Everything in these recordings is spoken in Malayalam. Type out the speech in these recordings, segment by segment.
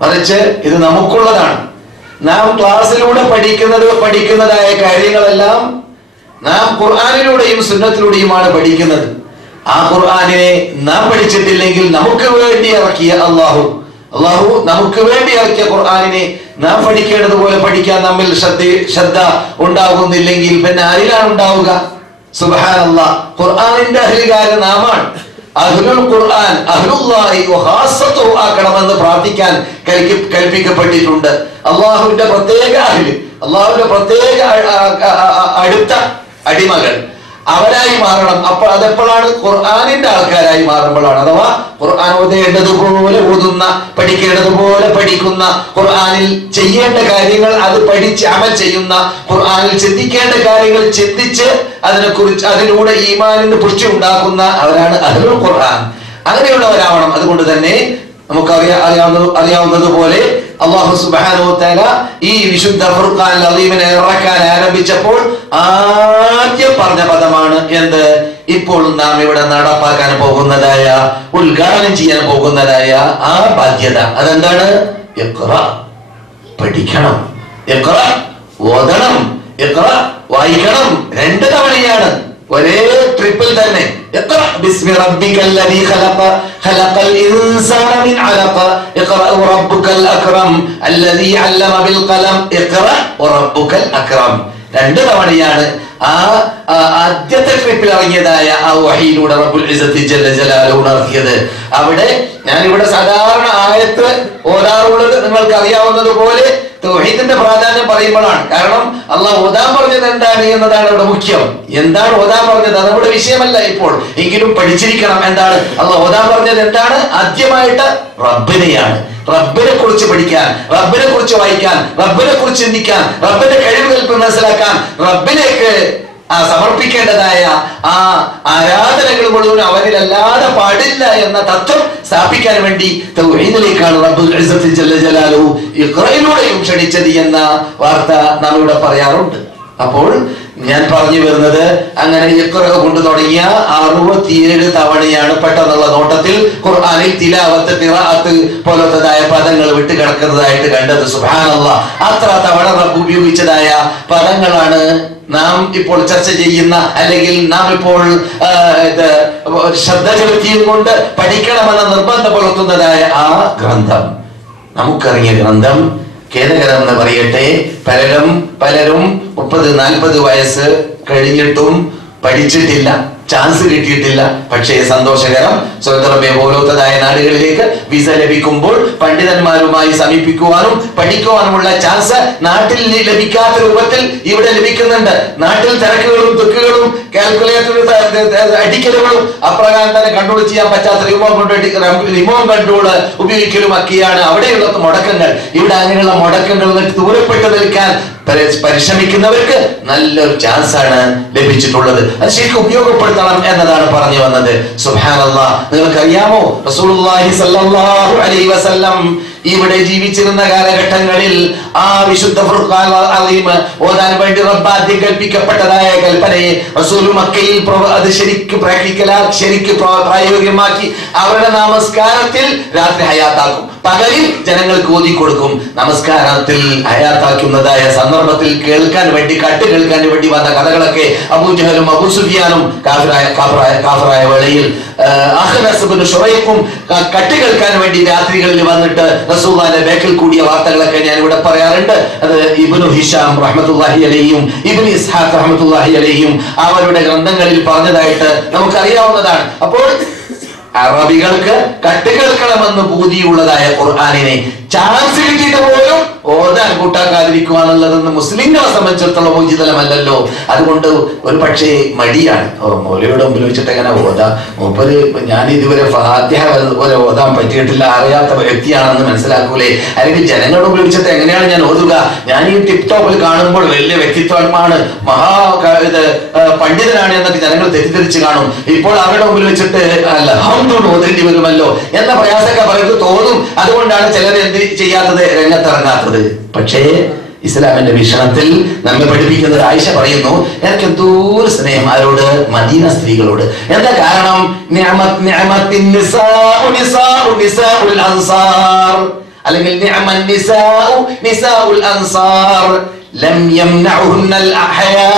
മറിച്ച് ഇത് നമുക്കുള്ളതാണ്. നാം ക്ലാസ്സിലൂടെ പഠിക്കുന്നതായ കാര്യങ്ങളെല്ലാം നാം ഖുർആനിലൂടെയും സുന്നത്തിലൂടെയുമാണ് പഠിക്കുന്നത്. ആ ഖുർആനിനെ നാം പഠിച്ചിട്ടില്ലെങ്കിൽ നമുക്ക് വേണ്ടി ഇറക്കിയ അള്ളാഹു നമുക്ക് വേണ്ടി ഇറക്കിയ ഖുർആനിനെ നാം പഠിക്കേണ്ടതുപോലെ പഠിക്കാൻ നമ്മിൽ ശ്രദ്ധ ഉണ്ടാകുന്നില്ലെങ്കിൽ പിന്നെ ആരിലാണ് ഉണ്ടാവുക? സുബ്ഹാനല്ലാഹ്, ഖുർആനിന്റെ അഹ്ലുകാരൻ നാമാണ്. അഹ്ലുൽ ഖുർആൻ അഹ്ലുല്ലാഹി വഖാസത്തുഹു ആക്കണമെന്ന് പ്രാർത്ഥിക്കാൻ കൽപ്പിക്കപ്പെട്ടിട്ടുണ്ട്. അള്ളാഹുവിന്റെ പ്രത്യേക അഹ്ല്, അള്ളാഹുവിന്റെ പ്രത്യേക അടുത്ത അടിമകൾ അവരായി മാറണം. അപ്പോൾ അതെപ്പോഴാണ്? ഖുർആനിന്റെ ആൾക്കാരായി മാറുമ്പോഴാണ്. അഥവാ ഖുർആൻ ഓതേണ്ടതുപോലെ ഓതുന്ന, പഠിക്കേണ്ടതുപോലെ പഠിക്കുന്ന, ഖുർആനിൽ ചെയ്യേണ്ട കാര്യങ്ങൾ അത് പഠിച്ച് അമൽ ചെയ്യുന്ന, ഖുർആനിൽ ചിന്തിക്കേണ്ട കാര്യങ്ങൾ ചിന്തിച്ച് അതിലൂടെ ഈമാനിന് പുഷ്ടി ഉണ്ടാക്കുന്ന അവരാണ് അഹ്ലുൽ ഖുർആൻ. അങ്ങനെയുള്ളവരാവണം. അതുകൊണ്ട് തന്നെ അറിയാവുന്നതുപോലെ അല്ലാഹു സുബ്ഹാനഹു വ തആല ഈ വിശുദ്ധ ഖുർആൻ അദീമിനെ ഇറക്കാൻ ആരംഭിച്ചപ്പോൾ ആദ്യം പറഞ്ഞ പദമാണ് എന്ത്? ഇപ്പോൾ നാം ഇവിടെ നടപ്പാക്കാൻ പോകുന്നതായ, ഉദ്ഘാടനം ചെയ്യാൻ പോകുന്നതായ ആ ബാധ്യത. അതെന്താണ്? ഇഖ്റ, പഠിക്കണം. ഇഖ്റ, ഓതണം. ഇഖ്റ, വായിക്കണം. 2 തവണയാണ്, ഒരേ ട്രിപ്പിൽ തന്നെ. ഇഖ്റ ബിസ്മി റബ്ബിക്കല്ലദീ ഖലഖ ഖലഖൽ ഇൻസാന മിൻ അലഖ ഇഖ്റ റബ്ബുക്കൽ അക്രം അല്ലദീ അല്ലമ ബിൽ ഖലം ഇഖ്റ റബ്ബുക്കൽ അക്രം. 2 തവണയാണ് ആ ആദ്യത്തെ ട്രിപ്പിൽ ഇറങ്ങിയതായ ആ വഹീയിലൂടെ റബ്ബുൽ ഇസ്സത്തി ജല്ല ജലാലുഹു ഇറക്കിയത്. അവിടെ ഞാനിവിടെ സാധാരണ ആയത്ത് ഓതാറുള്ളത് നിങ്ങൾക്ക് അറിയാവുന്നതുപോലെ തൗഹീദിന്റെ പ്രാധാന്യം പറയുമ്പോഴാണ്. കാരണം അള്ളാഹ് ഓതാൻ പറഞ്ഞത് എന്താണ് എന്നതാണ് ഇവിടെ മുഖ്യം. എന്താണ് ഓതാൻ പറഞ്ഞത്? അത് നമ്മുടെ വിഷയമല്ല ഇപ്പോൾ. എങ്കിലും പഠിച്ചിരിക്കണം. എന്താണ് അള്ളാഹ് ഓതാൻ പറഞ്ഞത്? എന്താണ്? ആദ്യമായിട്ട് റബ്ബിനെയാണ്. റബ്ബിനെ കുറിച്ച് പഠിക്കാൻ, റബ്ബിനെ കുറിച്ച് വായിക്കാൻ, റബ്ബിനെ കുറിച്ച് ചിന്തിക്കാൻ, റബ്ബിന്റെ കഴിവുകൾ മനസ്സിലാക്കാൻ, റബ്ബിലേക്ക് സമർപ്പിക്കേണ്ടതായ ആ ആരാധനകൾ മുഴുവൻ അവരിലല്ലാതെ പാടില്ല എന്ന തത്വം സ്ഥാപിക്കാൻ വേണ്ടി തൗഹീദിലേക്കാണ് റബ്ബുൽ ഇസ്സത്തി ജല്ല ജലാലുഹു ഇഖ്റയിലൂടെയും ക്ഷണിച്ചത് എന്ന വാർത്ത നാം ഇവിടെ പറയാറുണ്ട്. അപ്പോൾ ഞാൻ പറഞ്ഞു വരുന്നത്, അങ്ങനെ ഇഖ്റ കൊണ്ട് തുടങ്ങിയ 67 തവണയാണ് പെട്ടെന്നുള്ള നോട്ടത്തിൽ ഖുർആനിൽ തിലാവത്ത്, ഖിറാഅത്ത് പോലത്തതായ പദങ്ങൾ വിട്ട് കിടക്കുന്നതായിട്ട് കണ്ടത്. സുബ്ഹാനല്ലാഹ്, അത്ര തവണ റബ്ബ് ഉപയോഗിച്ചതായ പദങ്ങളാണ് നാം ഇപ്പോൾ ചർച്ച ചെയ്യുന്ന, അല്ലെങ്കിൽ നാം ഇപ്പോൾ ശ്രദ്ധ ചെലുത്തിയും കൊണ്ട് പഠിക്കണമെന്ന നിർബന്ധം പുലർത്തുന്നതായ ആ ഗ്രന്ഥം, നമുക്കിറങ്ങിയ ഗ്രന്ഥം ഖേദകരം എന്ന് പറയട്ടെ, പലരും 30-40 വയസ്സ് കഴിഞ്ഞിട്ടും പഠിച്ചിട്ടില്ല, ചാൻസ് കിട്ടിയിട്ടില്ല. പക്ഷേ സന്തോഷകരം, സൗദി അറേബ്യ പോലത്തതായ നാടുകളിലേക്ക് വിസ ലഭിക്കുമ്പോൾ പണ്ഡിതന്മാരുമായി സമീപിക്കുവാനും പഠിക്കുവാനുമുള്ള ചാൻസ് നാട്ടിൽ ലഭിക്കാത്ത രൂപത്തിൽ ഇവിടെ ലഭിക്കുന്നുണ്ട്. നാട്ടിൽ തിരക്കുകളും തുക്കുകളും കാൽക്കുലേറ്റർ അടിക്കലുകളും അപ്രകാരം തന്നെ കൺട്രോൾ ചെയ്യാൻ പറ്റാത്ത റിമോട്ട് കൺട്രോൾ ഉപയോഗിക്കലും ഒക്കെയാണ് അവിടെയുള്ള മുടക്കങ്ങൾ. ഇവിടെ അങ്ങനെയുള്ള മുടക്കങ്ങൾ ദൂരപ്പെട്ട് നിൽക്കാൻ പരിശ്രമിക്കുന്നവർക്ക് നല്ലൊരു ചാൻസ് ആണ് ലഭിച്ചിട്ടുള്ളത്. അത് ശരിക്കും ഉപയോഗപ്പെടുത്തണം എന്നതാണ് പറഞ്ഞു വന്നത്. സുബ്ഹാനല്ലാഹ്, നിങ്ങൾക്കറിയാമോ റസൂലുള്ളാഹി സ്വല്ലല്ലാഹു അലൈഹി വസല്ലം ഇവിടെ ജീവിച്ചിരുന്ന കാലഘട്ടങ്ങളിൽ ആ വിശുദ്ധ ഖുർആൻ അദീം ഓതാൻ വേണ്ടി റബ്ബ് ആദ്യം കൽപ്പിക്കപ്പെട്ടതായ കൽപ്പനയെ റസൂൽ മക്കയിൽ അത് ശരിക്കും പ്രായോഗികമാക്കി അവരുടെ നമസ്കാരത്തിൽ രാത്രി ഹയാത്താക്കും, പകലിൽ ജനങ്ങൾക്ക് ഓതി കൊടുക്കും. നമസ്കാരത്തിൽ ഹയാത്താക്കുന്നതായ സന്ദർഭത്തിൽ കേൾക്കാൻ വേണ്ടി വന്ന കഥകളൊക്കെ അബൂജഹലും അബൂ സുഫിയാനും കാഫിറായ വേളയിൽ കട്ട് കേൾക്കാൻ വേണ്ടി രാത്രികളിൽ വന്നിട്ട് റസൂലുള്ളാഹിന്റെ ബേക്കിൽ കൂടിയ വാർത്തകളൊക്കെ ഞാൻ ഇവിടെ പറയാറുണ്ട്. അത് ഇബ്നു ഹിഷാം റഹ്മത്തുള്ളാഹി അലൈഹിയും ഇബ്നു ഇസ്ഹാഖ് റഹ്മത്തുള്ളാഹി അലൈഹിയും അവരുടെ ഗ്രന്ഥങ്ങളിൽ പറഞ്ഞതായിട്ട് നമുക്കറിയാവുന്നതാണ്. അപ്പോൾ അറബികൾക്ക് കട്ട് കേൾക്കണമെന്ന് പൂതിയുള്ളതായ ഖുർആനിനെ ചാൻസ് കിട്ടിയിട്ട് പോലും ഓതാൻ കൂട്ടാക്കാതിരിക്കുവാനുള്ളതെന്ന് മുസ്ലിങ്ങളെ സംബന്ധിച്ചിടത്തോളം ഉചിതമല്ലല്ലോ. അതുകൊണ്ട് ഒരു പക്ഷേ മടിയാണ്. മൗലവിയുടെ മുമ്പിൽ വെച്ചിട്ട് എങ്ങനെ ഓതാ, മൂപ്പര് ഞാൻ ഇതുവരെ ഫാത്തിഹ പോലെ ഓതാൻ പറ്റിയിട്ടില്ല, അറിയാത്ത വ്യക്തിയാണെന്ന് മനസ്സിലാക്കൂലേ, അല്ലെങ്കിൽ ജനങ്ങളുടെ മുമ്പിൽ വെച്ചിട്ട് എങ്ങനെയാണ് ഞാൻ ഓതുക, ഞാൻ ഈ ടിപ് ടോപ്പിൽ കാണുമ്പോൾ വലിയ വ്യക്തിത്വമാണ്, പണ്ഡിതനാണ് എന്നൊക്കെ ജനങ്ങൾ തെറ്റിദ്ധരിച്ച് കാണും. ഇപ്പോൾ അവരുടെ മുമ്പിൽ വെച്ചിട്ട് അൽഹംദുലില്ലാഹ് ഓതേണ്ടി വരുമല്ലോ എന്ന പ്രയാസമൊക്കെ പലർക്കും തോന്നും. അതുകൊണ്ടാണ് ചിലർ എന്ത് ചെയ്യാത്തത്, രംഗത്തിറങ്ങാത്തത്. പക്ഷേ ഇസ്ലാമിന്റെ വീക്ഷണത്തിൽ നമ്മെ പഠിപ്പിക്കുന്നത്, ആയിഷ പറയുന്നു, എനിക്ക് എന്തോ സ്നേഹം ആരോട്? മദീന സ്ത്രീകളോട്. എന്താ കാരണം? അല്ലെങ്കിൽ നിഅമൻ നിസാഉ നിസാഉൽ അൻസാർ ലം യംനഉഹുന്നൽ അഹയാ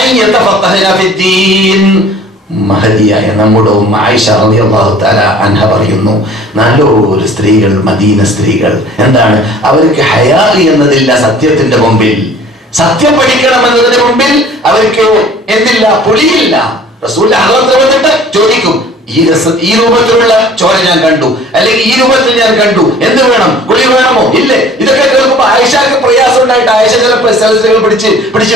അൻ യതഫഖഹന ഫിദ്ദീൻ. മഹദിയായ നമ്മുടെ ഉമ്മ ആയിഷ റളിയല്ലാഹു തആല അൻഹ പറയുന്നു, നല്ലൊരു സ്ത്രീകൾ, മദീന സ്ത്രീകൾ എന്താണ്, അവർക്ക് ഹയാ എന്നതില്ല. സത്യത്തിന്റെ മുമ്പിൽ, സത്യം പഠിക്കണമെന്നതിന് മുമ്പിൽ അവർക്ക് എന്തില്ല, പൊളിയില്ല. റസൂൽ വന്നിട്ട് ചോദിക്കും, ഈ രൂപത്തിലുള്ള ചോര ഞാൻ കണ്ടു, അല്ലെങ്കിൽ ഈ രൂപത്തിൽ ഞാൻ കണ്ടു, എന്ത് വേണം, കുളി വേണമോ, ഇല്ലേ? ഇതൊക്കെ കേൾക്കുമ്പോ ആയിഷക്ക് പ്രയാസം ഉണ്ടായിട്ട് ആയിഷ ചില സ്ഥലത്തുകൾ പിടിച്ച്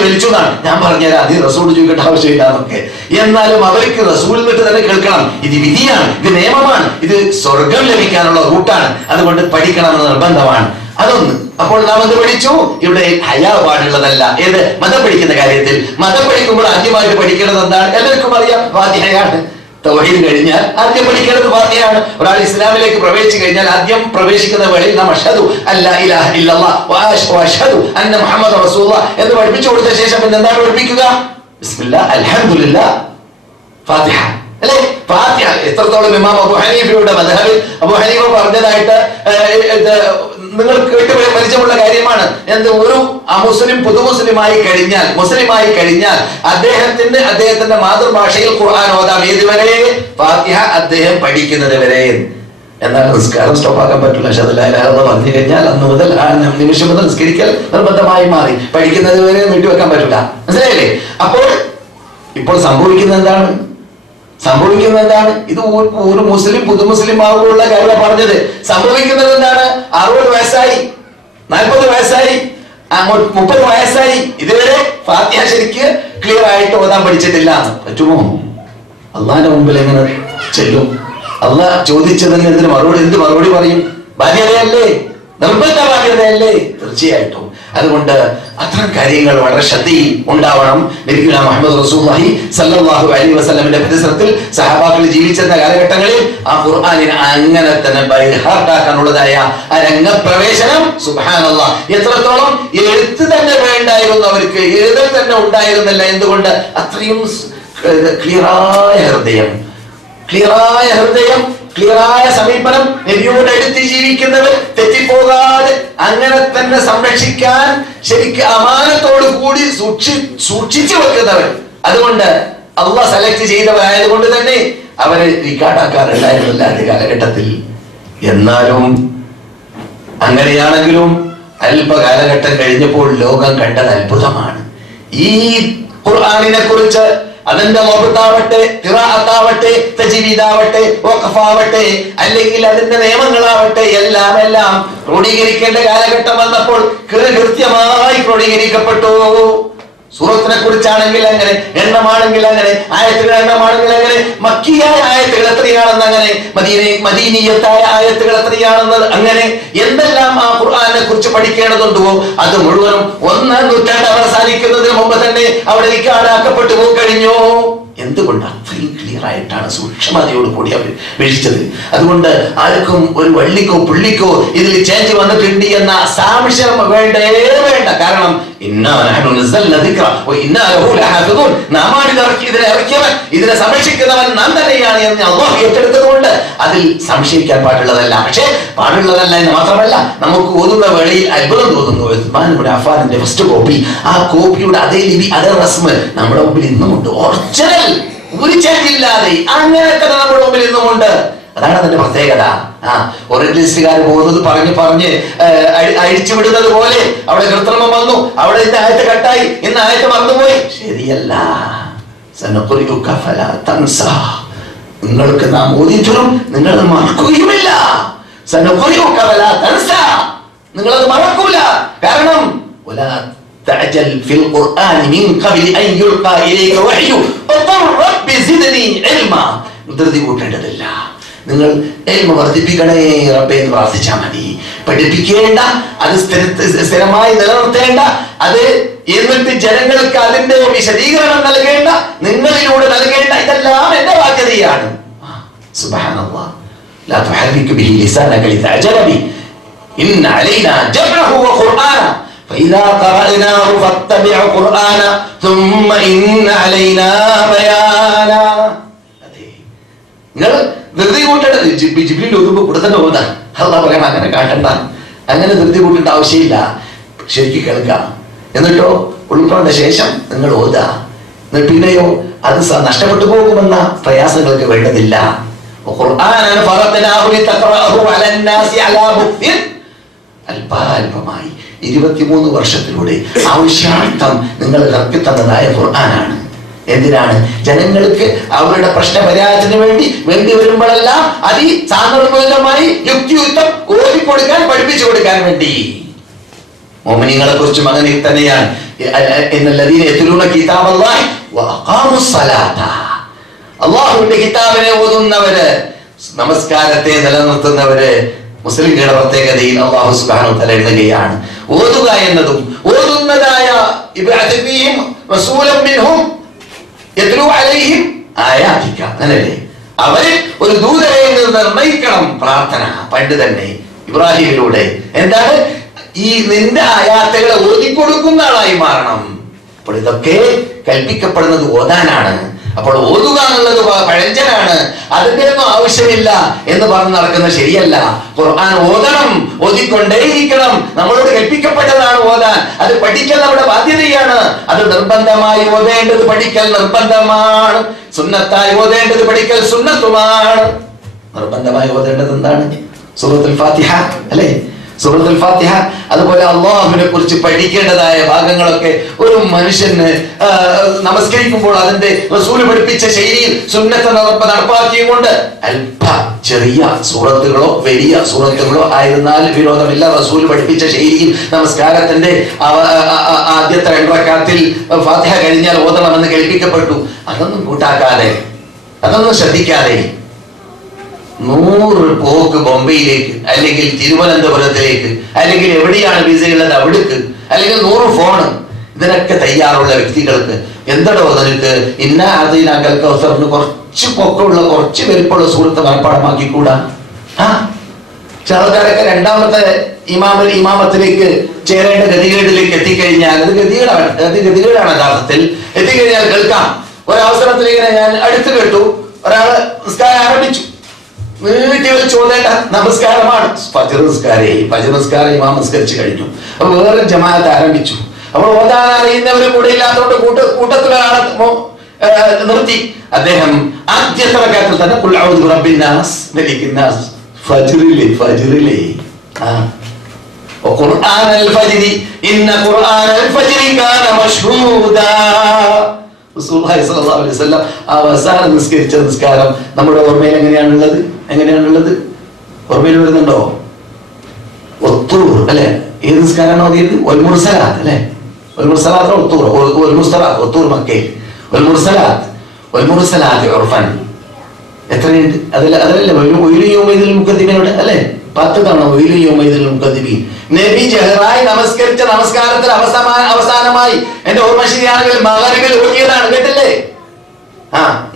വലിച്ചു എന്നാണ് ഞാൻ പറഞ്ഞുതരാം. അത് റസൂൽ ചോദിക്കേണ്ട ആവശ്യമില്ല എന്നൊക്കെ. എന്നാലും അവർക്ക് റസൂൽ എന്നിട്ട് തന്നെ കേൾക്കണം, ഇത് വിധിയാണ്, ഇത് നിയമമാണ്, ഇത് സ്വർഗം ലഭിക്കാനുള്ള റൂട്ടാണ്, അതുകൊണ്ട് പഠിക്കണം എന്ന് നിർബന്ധമാണ്. അതൊന്ന്. അപ്പോൾ നാം എന്ത് പഠിച്ചു? ഇവിടെ ഹയാ പാടുള്ളതല്ല. ഏത്? മതം പഠിക്കുന്ന കാര്യത്തിൽ. മതം പഠിക്കുമ്പോൾ ആദ്യമായിട്ട് പഠിക്കേണ്ടത് എന്താണ്? എല്ലാവർക്കും അറിയാം, ഫാത്തിഹയാണ്. തൗഹീദ് കഴിഞ്ഞാൽ ആദ്യം പഠിക്കേണ്ടത് ഫാത്തിഹയാണ്. ഒരാൾ ഇസ്ലാമിലേക്ക് പ്രവേശിച്ചു കഴിഞ്ഞാൽ ആദ്യം പ്രവേശിക്കുന്ന വേളയിൽ നാം അഷ്ഹദു അല്ലാ ഇലാഹ ഇല്ലല്ലാഹ് വ അഷ്ഹദു അന്ന മുഹമ്മദ് റസൂലുള്ളാഹ് എന്ന് പഠിപ്പിച്ചു കൊടുത്ത ശേഷം പിന്നെ എന്താണ് പഠിപ്പിക്കുക? ബിസ്മില്ലാഹ്, അൽഹംദുലില്ലാഹ്, ഫാത്തിഹ. അല്ലേ? ഫാത്തിഹ. എത്രത്തോളം ഇമാം അബൂ ഹനീഫയുടെ മദ്ഹബിൽ അബൂ ഹനീഫ പറഞ്ഞതായിട്ട് നിങ്ങൾ കേട്ട് പരിചയമുള്ള കാര്യമാണ്. എന്ത്? ഒരു മുസ്ലിം പുതുമുസ്ലിമായി കഴിഞ്ഞാൽ, മുസ്ലിമായി കഴിഞ്ഞാൽ അദ്ദേഹത്തിന്റെ മാതൃഭാഷയിൽ ഖുർആൻ ഓതാം. ഏതുവരെ? ഫാത്തിഹ അദ്ദേഹം പഠിക്കുന്നത് വരെ. എന്നാൽ നിസ്കാരം സ്റ്റോപ്പാക്കാൻ പറ്റില്ല. പറഞ്ഞു കഴിഞ്ഞാൽ അന്ന് മുതൽ ആ നിമിഷം മുതൽ നിസ്കരിക്കൽ നിർബന്ധമായി മാറി. പഠിക്കുന്നത് വരെ നീട്ടിവെക്കാൻ പറ്റില്ല. മനസ്സിലായില്ലേ? അപ്പോൾ ഇപ്പോൾ സംഭവിക്കുന്നത് എന്താണ്? ഇത് ഒരു മുസ്ലിം പുതുമുസ്ലിം ആകുമ്പോഴുള്ള കാര്യം പറഞ്ഞത്. സംഭവിക്കുന്നത് എന്താണ്? 60 വയസ്സായി, 40 വയസ്സായി, 30 വയസ്സായി, ഇതുവരെ ഫാത്തിഹ ശരിക്ക് ക്ലിയർ ആയിട്ട് ഓതാൻ പഠിച്ചിട്ടില്ല. പറ്റുമോ? അള്ളാന്റെ മുമ്പിൽ എങ്ങനെ ചെല്ലും? അള്ളാഹ് ചോദിച്ചതിന് എന്ത് മറുപടി പറയും? ബാധ്യതയല്ലേ? നിർബന്ധ ബാധ്യതയല്ലേ? തീർച്ചയായിട്ടും. അതുകൊണ്ട് അത്തരം കാര്യങ്ങൾ വളരെ ശ്രദ്ധയിൽ ഉണ്ടാവണം. നബിയുനാ മുഹമ്മദ് റസൂലുള്ളാഹി സ്വല്ലല്ലാഹു അലൈഹി വസല്ലമയുടെ പരിസരത്തിൽ സഹാബാക്കൾ ജീവിച്ചിരുന്ന കാലഘട്ടങ്ങളിൽ ആ ഖുർആനിനെ അങ്ങനെ തന്നെ ബൈഹാർട്ടാക്കാനുള്ളതായ ആ രംഗപ്രവേശനം സുബ്ഹാനല്ലാഹ്, എത്രത്തോളം എഴുത്ത് തന്നെ വേണ്ടായിരുന്നു അവർക്ക്, എഴുതൽ തന്നെ ഉണ്ടായിരുന്നില്ല. എന്തുകൊണ്ട്? അത്രയും ക്ലിയറായ ഹൃദയം, ക്ലിയറായ സമീപനം, നബിയോട് അടുത്ത് ജീവിക്കുന്നവർ തെറ്റിപ്പോകാതെ അങ്ങനെ തന്നെ സംരക്ഷിക്കാൻ ശരിക്കും അമാനത്തോടു കൂടി സൂക്ഷിച്ചു വെക്കുന്നവർ. അതുകൊണ്ട് അള്ളാഹ് സെലക്ട് ചെയ്തവരായത് കൊണ്ട് തന്നെ അവരെ റിക്കാർഡാക്കാറുണ്ടായിരുന്നില്ല ആദ്യ കാലഘട്ടത്തിൽ. എന്നാലും അങ്ങനെയാണെങ്കിലും അല്പകാലഘട്ടം കഴിഞ്ഞപ്പോൾ ലോകം കണ്ടത് അത്ഭുതമാണ്. ഈ ഖുർആനിനെ കുറിച്ച് അതിന്റെ മൗഖുത്താവട്ടെ, ഖിറാഅത്താവട്ടെ, തജ്വീദാവട്ടെ, വഖഫാവട്ടെ, അല്ലെങ്കിൽ അതിന്റെ നിയമങ്ങളാവട്ടെ, എല്ലാം ക്രോഡീകരിക്കേണ്ട കാലഘട്ടം വന്നപ്പോൾ കൃത്യമായി ക്രോഡീകരിക്കപ്പെട്ടു. സൂറത്തിനെ കുറിച്ചാണെങ്കിൽ അങ്ങനെ, എണ്ണമാണെങ്കിൽ അങ്ങനെ, ആയത്തുകൾ എണ്ണമാണെങ്കിൽ അങ്ങനെ, മക്കിയായ ആയത്തുകൾ എത്രയാണെന്ന് അങ്ങനെ, മദീനീയത്തായ ആയത്തുകൾ എത്രയാണെന്നത് അങ്ങനെ, എന്തെല്ലാം ആ ഖുർആനെ കുറിച്ച് പഠിക്കേണ്ടതുണ്ടോ അത് മുഴുവനും 1 നൂറ്റാണ്ട് അവസാനിക്കുന്നതിന് മുമ്പ് തന്നെ അവിടെ റിക്കാർഡാക്കപ്പെട്ടു കഴിഞ്ഞു. എന്തുകൊണ്ട്? അത്രയും ക്ലിയർ ആയിട്ടാണ്, സൂക്ഷ്മതയോട് കൂടി അവർ വീക്ഷിച്ചത്. അതുകൊണ്ട് ആർക്കും ഒരു വള്ളിക്കോ പുള്ളിക്കോ ഇതിൽ ചേഞ്ച് വന്നിട്ടുണ്ട് എന്ന സാംശയം വേണ്ട. കാരണം ഇതിനെ ഇറക്കിയവൻ, ഇതിനെ സംരക്ഷിക്കുന്നവൻ നാം തന്നെയാണ് എന്ന് അല്ലാഹു ഏറ്റെടുത്തതുകൊണ്ട് അതിൽ സംശയിക്കാൻ പാടുള്ളതല്ല. പക്ഷേ പാടുള്ളതല്ല എന്ന് മാത്രമല്ല, നമുക്ക് ഓതുന്ന വേളയിൽ അത്ഭുതം തോന്നുന്നു. ഉസ്മാൻ ഇബ്നു അഫ്ഫാനിന്റെ ഫസ്റ്റ് കോപ്പി, ആ കോപ്പിയുടെ അതേ ലിപി, അതേ റസ്മ് നമ്മുടെ മുമ്പിൽ ഇന്നുമുണ്ട്. ഒറിജിനൽ, ഒരു ചേഞ്ചില്ലാതെ അങ്ങനെയൊക്കെ നമ്മുടെ മുമ്പിൽ ഇന്നുമുണ്ട്. അതാണ് അതിന്റെ പ്രത്യേകത. ഒറിജിനലിസ്റ്റുകാർ പോകുന്നത് പറഞ്ഞ് അഴിച്ചു വിടുന്നത് പോലെ അവിടെ കൃത്രിമം വന്നു, അവിടെ ഇന്ന് ആയത്ത് കട്ടായി, ഇന്ന് ആയത്ത് മറന്നുപോയി. ശരിയല്ല. നിങ്ങൾക്ക് നാം ഓതിച്ചതും നിങ്ങളത് മറക്കുകയുമില്ല. നിങ്ങളത് മറക്കൂല. കാരണം تعجل في القرآن من قبل أن يلقى إليك وحي وقل رب زدني علما. ധൃതി കൂട്ടേണ്ടതില്ല. നിങ്ങൾ ഇൽമ വർദ്ധിപ്പിക്കണേ റബ്ബേ എന്ന് പ്രാർത്ഥിച്ചാൽ മതി. പഠിപ്പിക്കേണ്ട, അത് സ്ഥിരമായി നിലനിർത്തേണ്ട, അത് എന്നിട്ട് ജനങ്ങൾക്ക് അതിന്റെ വിശദീകരണം നൽകേണ്ട, നിങ്ങളിലൂടെ നൽകേണ്ട, ഇതെല്ലാം എന്റെ ബാധ്യതയാണ്. സുബ്ഹാനല്ലാഹ്. ലാ തുഹർരിക് ബിഹി ലിസാനക ലിതഅജല ബിഹി ഇന്ന അലൈനാ ജംഅഹു വഖുർആന فإذا قرأناه فاتبع قرآنا ثم إن علينا بيانا. നിങ്ങൾ വെറുതെ കൂട്ടേണ്ടത് ജിബ്രീൽ ഓതുമ്പോൾ കൂടെ തന്നെ ഓതാൻ. അല്ലാഹ് പറയണം അങ്ങനെ കാട്ടണ്ട. അങ്ങനെ ധൃതി കൂട്ടേണ്ട ആവശ്യമില്ല. ശരിക്കും കേൾക്കാം, എന്നിട്ടോ ഉൾക്കൊണ്ട ശേഷം നിങ്ങൾ ഓതുക. പിന്നെയോ അത് നഷ്ടപ്പെട്ടു പോകുമെന്ന പ്രയാസങ്ങൾക്ക് വേണ്ടതില്ല. അല്പാൽപമായി 23 വർഷത്തിലൂടെ ആവശ്യാർത്ഥം നിങ്ങൾ ഇറക്കിത്തന്നതായ ഖുർആനാണ്. എന്തിനാണ്? ജനങ്ങൾക്ക് അവരുടെ പ്രശ്നപരിഹാരത്തിന് വേണ്ടി വരുമ്പോഴെല്ലാം അതിസാന്ദർഭികമായി യുക്തിയുക്തം ഓതിക്കൊടുക്കാൻ, പഠിപ്പിച്ചു കൊടുക്കാൻ വേണ്ടി. മുഅ്മിനീങ്ങളെ കുറിച്ചും അങ്ങനെ തന്നെയാണ്. അല്ലാഹുവിന്റെ കിതാബിനെ ഓതുന്നവര്, നമസ്കാരത്തെ നിലനിർത്തുന്നവര്, മുസ്ലിംകളുടെ പ്രത്യേകതയിൽ അല്ലാഹു സുബ്ഹാനഹു വ തആല എഴുതുകയാണ്. ഓതുക എന്നതും ഓതുന്നതായ അങ്ങനല്ലേ, അവര് ഒരു ദൂതരെ നിർണയിക്കണം. പ്രാർത്ഥന പണ്ട് തന്നെ ഇബ്രാഹിമിലൂടെ എന്താണ്? ഈ നിന്റെ ആയാത്തുകളെ ഓതിക്കൊടുക്കുന്ന ആളായി മാറണം. അപ്പോൾ ഇതൊക്കെ കൽപ്പിക്കപ്പെടുന്നത് ഓതാനാണ്. അപ്പോൾ ഓതുക എന്നുള്ളത് പഴഞ്ചനാണ്, അതിന്റെ ഒന്നും ആവശ്യമില്ല എന്ന് പറഞ്ഞ് നടക്കുന്നത് ശരിയല്ല. ഖുർആൻ ഓതണം, ഓതിക്കൊണ്ടേയിരിക്കണം. നമ്മളോട് കൽപ്പിക്കപ്പെട്ടതാണ് ഓതാൻ. അത് പഠിക്കൽ നമ്മുടെ ബാധ്യതയാണ്. അത് നിർബന്ധമായി ഓതേണ്ടത് പഠിക്കൽ നിർബന്ധമാണ്. സുന്നത്തായി ഓതേണ്ടത് പഠിക്കൽ സുന്നത്തുമാണ്. നിർബന്ധമായി ഓതേണ്ടത് എന്താണ്? സൂറത്തുൽ ഫാത്തിഹ അല്ലേ? സൂറത്തുൽ ഫാത്തിഹ. അതുപോലെ അല്ലാഹുവിനെ കുറിച്ച് പഠിക്കേണ്ടതായ ഭാഗങ്ങളൊക്കെ ഒരു മനുഷ്യന് നമസ്കരിക്കുമ്പോൾ അതിന്റെ റസൂൽ പഠിപ്പിച്ച ശൈലിയിൽ സുന്നത്ത് നടപ്പാക്കിയുകൊണ്ട് അല്പ ചെറിയ സൂറത്തുകളോ വലിയ സൂറത്തുകളോ ആയിരുന്നാൽ വിരോധമില്ല. റസൂൽ പഠിപ്പിച്ച ശൈലിയിൽ നമസ്കാരത്തിന്റെ ആദ്യത്തെ 2 റക്അത്തിൽ ഫാത്തിഹ കഴിഞ്ഞാൽ ഓതണമെന്ന് കേൾപ്പിക്കപ്പെട്ടു. അതൊന്നും കൂട്ടാക്കാതെ, അതൊന്നും ശ്രദ്ധിക്കാതെ 100 പോക്ക് ബോംബെയിലേക്ക്, അല്ലെങ്കിൽ തിരുവനന്തപുരത്തിലേക്ക്, അല്ലെങ്കിൽ എവിടെയാണ് വിസയുള്ളത് അവിടേക്ക്, അല്ലെങ്കിൽ 100 ഫോണ്, ഇതിനൊക്കെ തയ്യാറുള്ള വ്യക്തികൾക്ക് എന്തടോ നിനക്ക് ഇന്നകൽക്കൗസറിന് കുറച്ച് പൊക്കമുള്ള, കുറച്ച് വലിപ്പമുള്ള സുഹൃത്ത് മനപ്പാടമാക്കിക്കൂടാ? ചിലക്കാരൊക്കെ രണ്ടാമത്തെ ഇമാമത്തിലേക്ക് ചേരേണ്ട ഗതികേടിലേക്ക് എത്തിക്കഴിഞ്ഞാൽ അത് ഗതികേടാണ്. യഥാർത്ഥത്തിൽ എത്തിക്കഴിഞ്ഞാൽ കേൾക്കാം. ഒരവസരത്തിൽ ഇങ്ങനെ ഞാൻ അടുത്ത് കേട്ടു, ഒരാള് നിസ്കാരം ആരംഭിച്ചു, വീട്ടിൽ വെച്ച് ഓതേണ്ട നമസ്കാരമാണ്. ഫജ്ർ നിസ്കാരം ഇമാം നിസ്കരിച്ചു കഴിഞ്ഞു. അപ്പൊ വേറെ ജമാഅത്ത് ആരംഭിച്ചു. അപ്പോൾ ഓതാൻ അറിയുന്നവരും കൂടെ ഇല്ലാത്തതുകൊണ്ട് കൂട്ടത്തിലൊരാളെ നിർത്തി. അദ്ദേഹം ആദ്യത്തെ റക്അത്തിൽ തന്നെ ഖുൽ അഊദു ബിറബ്ബിൻ നാസ് മലിക്കിൻ നാസ് ഫജ്റിലെ ഖുർആനൽ ഫജ്രി ഇന്ന ഖുർആനൽ ഫജ്രി കാന മശ്ഹൂദാ. റസൂലുള്ളാഹി സ്വല്ലല്ലാഹു അലൈഹി വസല്ലം അവസാനം നിസ്കരിച്ച നിസ്കാരം നമ്മുടെ ഓർമ്മയിൽ എങ്ങനെയാണുള്ളത്? ഓർമ്മയിൽ വരുന്നുണ്ടോ? ഒത്തൂർ അല്ലെ? ഏത് നിസ്കാരമാണോ ഓതിയത്? ഒൽ മുർസലാത്ത് അല്ലെ? ഒൽ മുർസലാത്ത് ഒത്തൂർ മക്കയിൽ ഒൽ മുർസലാത്ത് ഉർഫൻ എത്രയുണ്ട്? അതല്ലേ മുഖദ്ദിമീനോട് അല്ലെ? 10 തവണ നബി ജഹറായി നമസ്കരിച്ച നമസ്കാരത്തിൽ അവസാനമായി എന്റെ ഓർമ്മ ശരിയാണെങ്കിൽ മഗ്‌രിബിൽ ഓതിയതാണ്. കേട്ടില്ലേ?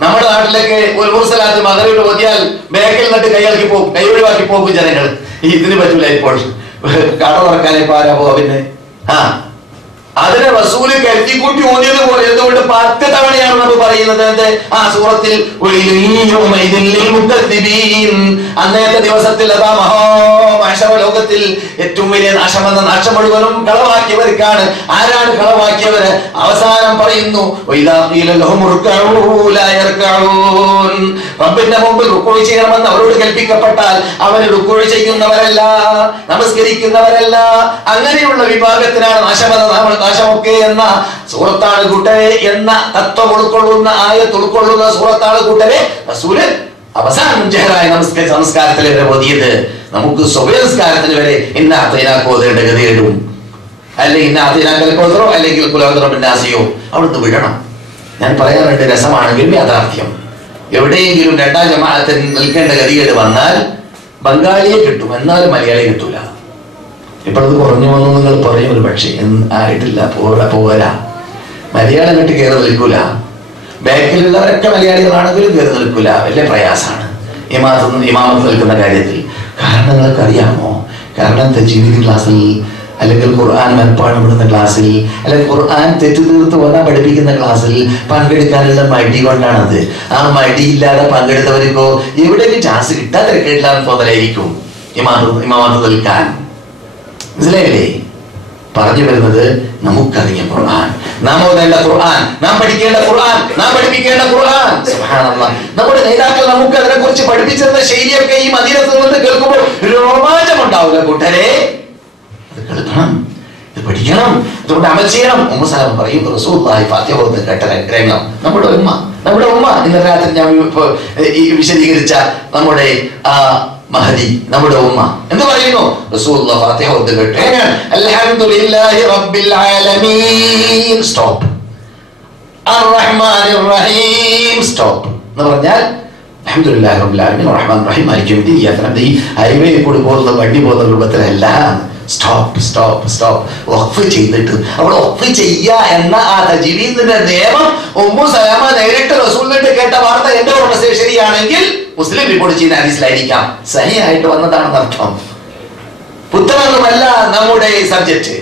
നമ്മുടെ നാട്ടിലേക്ക് ഒരു മുർസലാത്ത് മഗ്‌രിബിൽ ഓതിയാൽ ബാക്കിൽ നിന്നിട്ട് കൈ ഒഴിവാക്കി പോകും ജനങ്ങൾ. ഇതിന് പറ്റൂല. ഇപ്പോൾ കട തുറക്കാൻ ഇപ്പൊ ആരാ പോവാ? പിന്നെ അതിനെ റസൂല് കരുതിക്കൂട്ടി ഓതിയതുപോലെ എന്തുകൊണ്ട് 10 തവണയാണ് നമ്മൾ പറയുന്നത്? സൂറത്തിൽ അന്നത്തെ ദിവസത്തിൽ അതാ മഹാമാശവ ലോകത്തിൽ ഏറ്റവും വലിയ നാശമെന്ന നാശം മുഴുവനും കളവാക്കിയവർക്കാണ്. ആരാണ് കളവാക്കിയവര്? അവസാനം പറയുന്നു റബ്ബിന്റെ മുമ്പിൽ റുക്കോഴ് ചെയ്യണമെന്ന് അവരോട് കൽപ്പിക്കപ്പെട്ടാൽ അവർ റുക്കോഴ് ചെയ്യുന്നവരല്ല, നമസ്കരിക്കുന്നവരല്ല. അങ്ങനെയുള്ള വിഭാഗത്തിനാണ് നാശമൊക്കെ എന്ന സൂറത്താണ് കൂട്ടരെ എന്ന തത്വം ഉൾക്കൊള്ളുന്ന ആയത്ത് ഉൾക്കൊള്ളുന്ന സൂറത്താണ് കൂട്ടരെ റസൂല് അവസാനം ജഹറായി നമസ്കാരത്തിൽ വരെ ഓതിയത്. നമുക്ക് സ്വഭയസ്കാരത്തിന് വരെ ഓതേണ്ട ഗതികേടും അല്ലെങ്കിൽ അല്ലെങ്കിൽ കുലാന്തറോ അവിടുന്ന് വിടണം. ഞാൻ പറയാറുണ്ട്, രസമാണെങ്കിൽ യാഥാർത്ഥ്യം. എവിടെയെങ്കിലും 2ാം ജമാഅത്തിൽ നിൽക്കേണ്ട ഗതികേട് വന്നാൽ ബംഗാളിയെ കിട്ടും, എന്നാലും മലയാളിയെ കിട്ടൂല. ഇപ്പോഴത് കുറഞ്ഞു വന്നു നിങ്ങൾ പറയും, ഒരു പക്ഷേ ആയിട്ടില്ല, പോരാ. മലയാളം കെട്ടി കയറി നിൽക്കൂല. ബാക്കിലുള്ളവരൊക്കെ മലയാളികളാണെങ്കിലും കയറി നിൽക്കൂല. വലിയ പ്രയാസമാണ് ഇമാമത്ത് നിൽക്കുന്ന കാര്യത്തിൽ. കാരണം നിങ്ങൾക്ക് അറിയാമോ? കാരണം തജ്വീദ് ക്ലാസ്സിൽ, അല്ലെങ്കിൽ ഖുർആൻ മനപ്പാടപ്പെടുന്ന ക്ലാസ്സിൽ, അല്ലെങ്കിൽ ഖുർആൻ തെറ്റ് തീർത്ത് ഓതാൻ പഠിപ്പിക്കുന്ന ക്ലാസ്സിൽ പങ്കെടുക്കാനുള്ള മടി കൊണ്ടാണത്. ആ മടിയില്ലാതെ പങ്കെടുത്തവർക്കോ എവിടെയൊക്കെ ചാൻസ് കിട്ടാൻ തിരക്കേട്ടില്ലാന്ന് തോന്നലായിരിക്കും ഇമാമത്ത് നിൽക്കാൻ. മനസ്സിലായില്ലേ? പറഞ്ഞു വരുന്നത് നമുക്കറിയാം ഖുർആൻ, നാം ഓതേണ്ട ഖുർആൻ, നാം പഠിക്കേണ്ട ഖുർആൻ, നാം പഠിപ്പിക്കേണ്ട ഖുർആൻ. സുബ്ഹാനല്ലാഹ്, നമ്മുടെ നേതാക്കൾ നമുക്ക് അതിനെ കുറിച്ച് പഠിപ്പിച്ചിരുന്ന ശൈലിയൊക്കെ ഈ മദീനത്ത് നിന്ന് കേൾക്കുമ്പോൾ രോമാഞ്ചം ഉണ്ടാവില്ല കൂട്ടരെ. അത് കേൾക്കണം, ഇത് പഠിക്കണം, അതുകൊണ്ട് അമൽ ചെയ്യണം. ഉമ്മു സലമ പറയും റസൂലുള്ളാഹി ഫാത്തിഹ ഓതുന്നത് കേട്ട രംഗം നമ്മുടെ ഉമ്മ ഇന്നലെ രാത്രി ഞാൻ വിശദീകരിച്ച നമ്മുടെ മഹദി, നമ്മുടെ ഉമ്മ എന്ത് പറയുന്നു? റസൂലുള്ളാഹി ഫാത്തിഹ ഓതുന്നത് കേട്ട് അൽഹംദുലില്ലാഹി റബ്ബിൽ ആലമീൻ സ്റ്റോപ്പ്, അർറഹ്മാനിർ റഹീം സ്റ്റോപ്പ് എന്ന് പറഞ്ഞാൽ അൽഹംദുലില്ലാഹി റബ്ബിൽ ആലമീൻ അർറഹ്മാനിർ റഹീം മാലിക് യൗമിദ്ദീൻ ഇയ്യാക നഅ്ബുദു. ഈ ഹൈവേയിൽ കൂടി പോകുന്ന വണ്ടി പോകുന്ന രൂപത്തിലല്ല. Stop stop stop. വഖഫ് ചെയ്തിട്ട് അവിടെ വഖഫ് ചെയ്യുക എന്ന ആ തജ്വീദിന്റെ നിയമം ഉമ്മു സലമ നേരിട്ട് റസൂലിന്റെ കേട്ട വാർത്ത എന്റെ ഓർമ്മ ശരിയാണെങ്കിൽ മുസ്ലിം റിപ്പോർട്ട് ചെയ്യുന്ന ഹദീസിലായിരിക്കാം, സഹിയായിട്ട് വന്നതാണെന്ന് അർത്ഥം. പുത്തനൊന്നുമല്ല നമ്മുടെ സബ്ജക്ട്,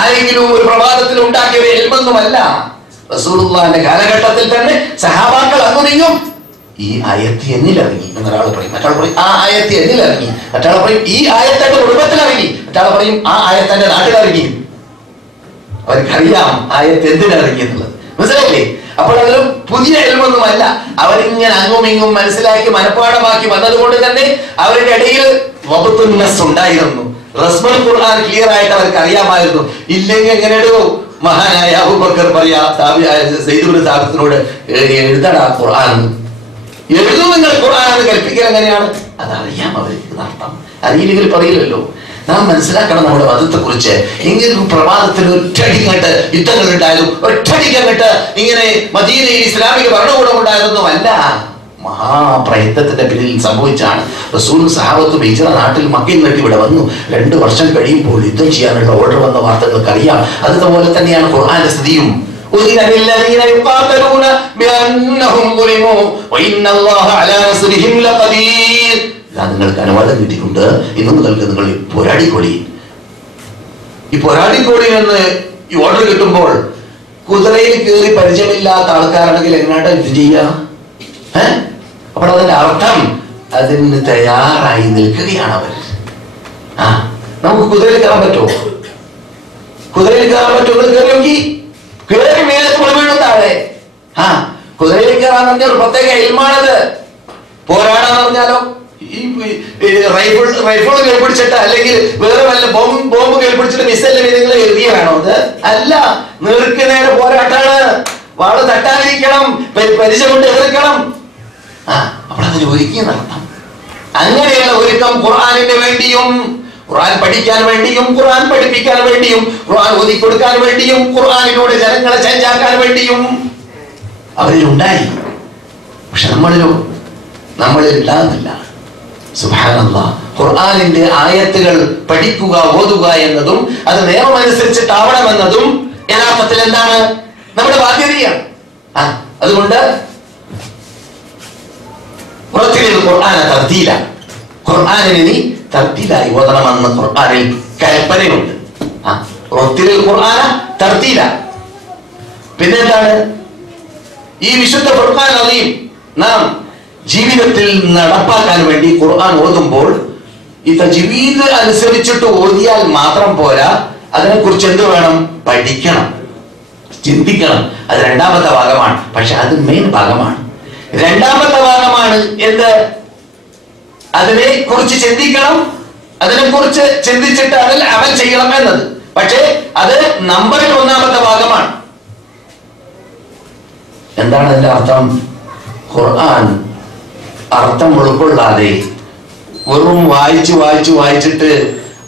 ആരെങ്കിലും ഒരു പ്രഭാതത്തിൽ ഉണ്ടാക്കിയ ഒരു ഇൽമൊന്നുമല്ല. റസൂലുള്ളാഹിന്റെ കാലഘട്ടത്തിൽ തന്നെ സഹാബാക്കൾ അങ്ങുനിങ്ങും ഈ ആയത്ത് എന്നിലിറങ്ങി എന്നൊരാൾ പറയും, മറ്റാൾ പറയും ആ ആയത്ത് എന്നിലിറങ്ങി, മറ്റാൾ പറയും ഈ ആയത്തിന്റെ കുടുംബത്തിലിറങ്ങി, മറ്റാൾ പറയും ആ ആയത്തിന്റെ നാട്ടിലിറങ്ങി. അവർക്കറിയാം ആയത്ത് എന്തിനിറങ്ങി എന്നുള്ളത്. മനസ്സിലായില്ലേ? അപ്പോൾ അതൊരു പുതിയ ഇൽമൊന്നുമല്ല. അവരിങ്ങനെ അങ്ങും ഇങ്ങും മനസ്സിലാക്കി മനഃപ്പാഠമാക്കി വന്നതുകൊണ്ട് തന്നെ അവരുടെ ഇടയിൽ വബത്തുന്നസ് ഉണ്ടായിരുന്നു. റസ്മുൽ ഖുർആൻ ക്ലിയർ ആയിട്ട് അവർക്ക് അറിയാമായിരുന്നു. ഇല്ലെങ്കിൽ എങ്ങനെയോ മഹാനായ അബൂബക്കർ പറയാ സയ്യിദ് ഇബ്നു സാബിത്തിനോട് എഴുതടാ ഖുർആൻ, എഴുതും നിങ്ങൾ ഖുർആൻ എന്ന് കൽപ്പിക്കൽ എങ്ങനെയാണ്? അതറിയാം അവർക്ക് അർത്ഥം. അറിയില്ലെങ്കിൽ പറയില്ലല്ലോ. നാം മനസ്സിലാക്കണം നമ്മുടെ മതത്തെ കുറിച്ച്. എങ്കിലും പ്രഭാതത്തിൽ ഒറ്റടി കണ്ട് യുദ്ധങ്ങൾ ഉണ്ടായതും ഒറ്റടിക്കങ്ങട്ട് ഇങ്ങനെ മദീനയിൽ ഇസ്ലാമിക ഭരണകൂടം ഉണ്ടായതൊന്നുമല്ല, മഹാപ്രയത്നത്തിന്റെ പിന്നിൽ സംഭവിച്ചാണ്. റസൂലും സഹാബത്തും ഹിജ്റ നാട്ടിൽ മക്കയിൽ നിന്നിട്ട് ഇവിടെ വന്നു. 2 വർഷം കഴിയുമ്പോൾ യുദ്ധം ചെയ്യാനുള്ള ഓർഡർ വന്ന വാർത്തകൾക്ക് അറിയാം. അതുപോലെ തന്നെയാണ് ഖുർആന്റെ സ്ഥിതിയും. നിങ്ങൾക്ക് അനുവാദം കിട്ടിയിട്ടുണ്ട്, ഇന്നു മുതൽക്ക് നിങ്ങൾ പോരാടിക്കോളി. ഈ പോരാടിക്കോളി എന്ന് ഈ ഓർഡർ കിട്ടുമ്പോൾ കുതിരയിൽ കയറി പരിചയമില്ലാത്ത ആൾക്കാരാണെങ്കിൽ എങ്ങനെയാണ് ഇത് ചെയ്യുക? അപ്പോൾ അതിന്റെ അർത്ഥം അതിന് തയ്യാറായി നിൽക്കുകയാണ് അവർ. നമുക്ക് കുതിരയിൽ കയറാൻ പറ്റുമോ? കുതിരയിൽ കയറാൻ പറ്റുമോ? കയറി നോക്കി, കയറി മേലെ വീഴും താഴെ. കുതിരയിൽ കയറാന്ന് പറഞ്ഞാൽ ഒരു പ്രത്യേക ഇൽമാണത്. പോരാടാന്ന് പറഞ്ഞാലോ ഈ റൈഫിൾ കേൾപ്പിടിച്ചിട്ട് അല്ലെങ്കിൽ വേറെ വല്ല ബോംബ് കേൾപ്പിടിച്ചിട്ട് മിസൈൽ നിങ്ങൾ എഴുതിയ വേണോ? അത് അല്ല, നേർക്ക് നേരെ പോരാട്ടാണ്. വാള് തട്ടാതിരിക്കണം, പരിചയം കൊണ്ട് എതിർക്കണം. അപ്പോൾ അതിന് ഒരുക്കിയ നടത്താം. അങ്ങനെയുള്ള ഒരുക്കം ഖുർആനിന് വേണ്ടിയും ഖുർആൻ പഠിക്കാൻ വേണ്ടിയും ഖുർആൻ പഠിപ്പിക്കാൻ വേണ്ടിയും ഖുർആൻ ഓതിക്കൊടുക്കാൻ വേണ്ടിയും ഖുർആനിലൂടെ ജനങ്ങളെ ചേഞ്ചാക്കാൻ വേണ്ടിയും അവരിലുണ്ടായി. പക്ഷെ നമ്മളിൽ ഉണ്ടാകുന്നില്ല. സുബ്ഹാനല്ലാഹ്, ഖുർആനിന്റെ ആയത്തുകൾ പഠിക്കുക ഓതുക എന്നതും അത് നിയമമനുസരിച്ചിട്ടാവണമെന്നതും യഥാർത്ഥത്തിൽ എന്താണ്? നമ്മുടെ ബാധ്യതയാണ്. അതുകൊണ്ട് ഖുർആനിനെ നീ തർത്തീലായി ഓതണമെന്ന് ഖുർആനിൽ കൽപ്പനയുണ്ട്. പിന്നെന്താണ്? ഈ വിശുദ്ധ ഖുർആൻ അദീം നാം ജീവിതത്തിൽ നടപ്പാക്കാൻ വേണ്ടി ഖുർആൻ ഓതുമ്പോൾ ഈ തജ്വീദ് അനുസരിച്ചിട്ട് ഓതിയാൽ മാത്രം പോരാ, അതിനെക്കുറിച്ച് എന്ത് വേണം? പഠിക്കണം, ചിന്തിക്കണം. അത് 2ാമത്തെ ഭാഗമാണ്. പക്ഷെ അത് മെയിൻ ഭാഗമാണ്. 2ാമത്തെ ഭാഗമാണ് എന്ത്? അതിനെ കുറിച്ച് ചിന്തിക്കണം, അതിനെ കുറിച്ച് ചിന്തിച്ചിട്ട് അതിൽ അമൽ ചെയ്യണം എന്നത്. പക്ഷേ അത് നമ്പറിൽ 1ാമത്തെ ഭാഗമാണ്. എന്താണ് അതിന്റെ അർത്ഥം? ഖുർആൻ അർത്ഥം ഉൾക്കൊള്ളാതെ വെറും വായിച്ചിട്ട്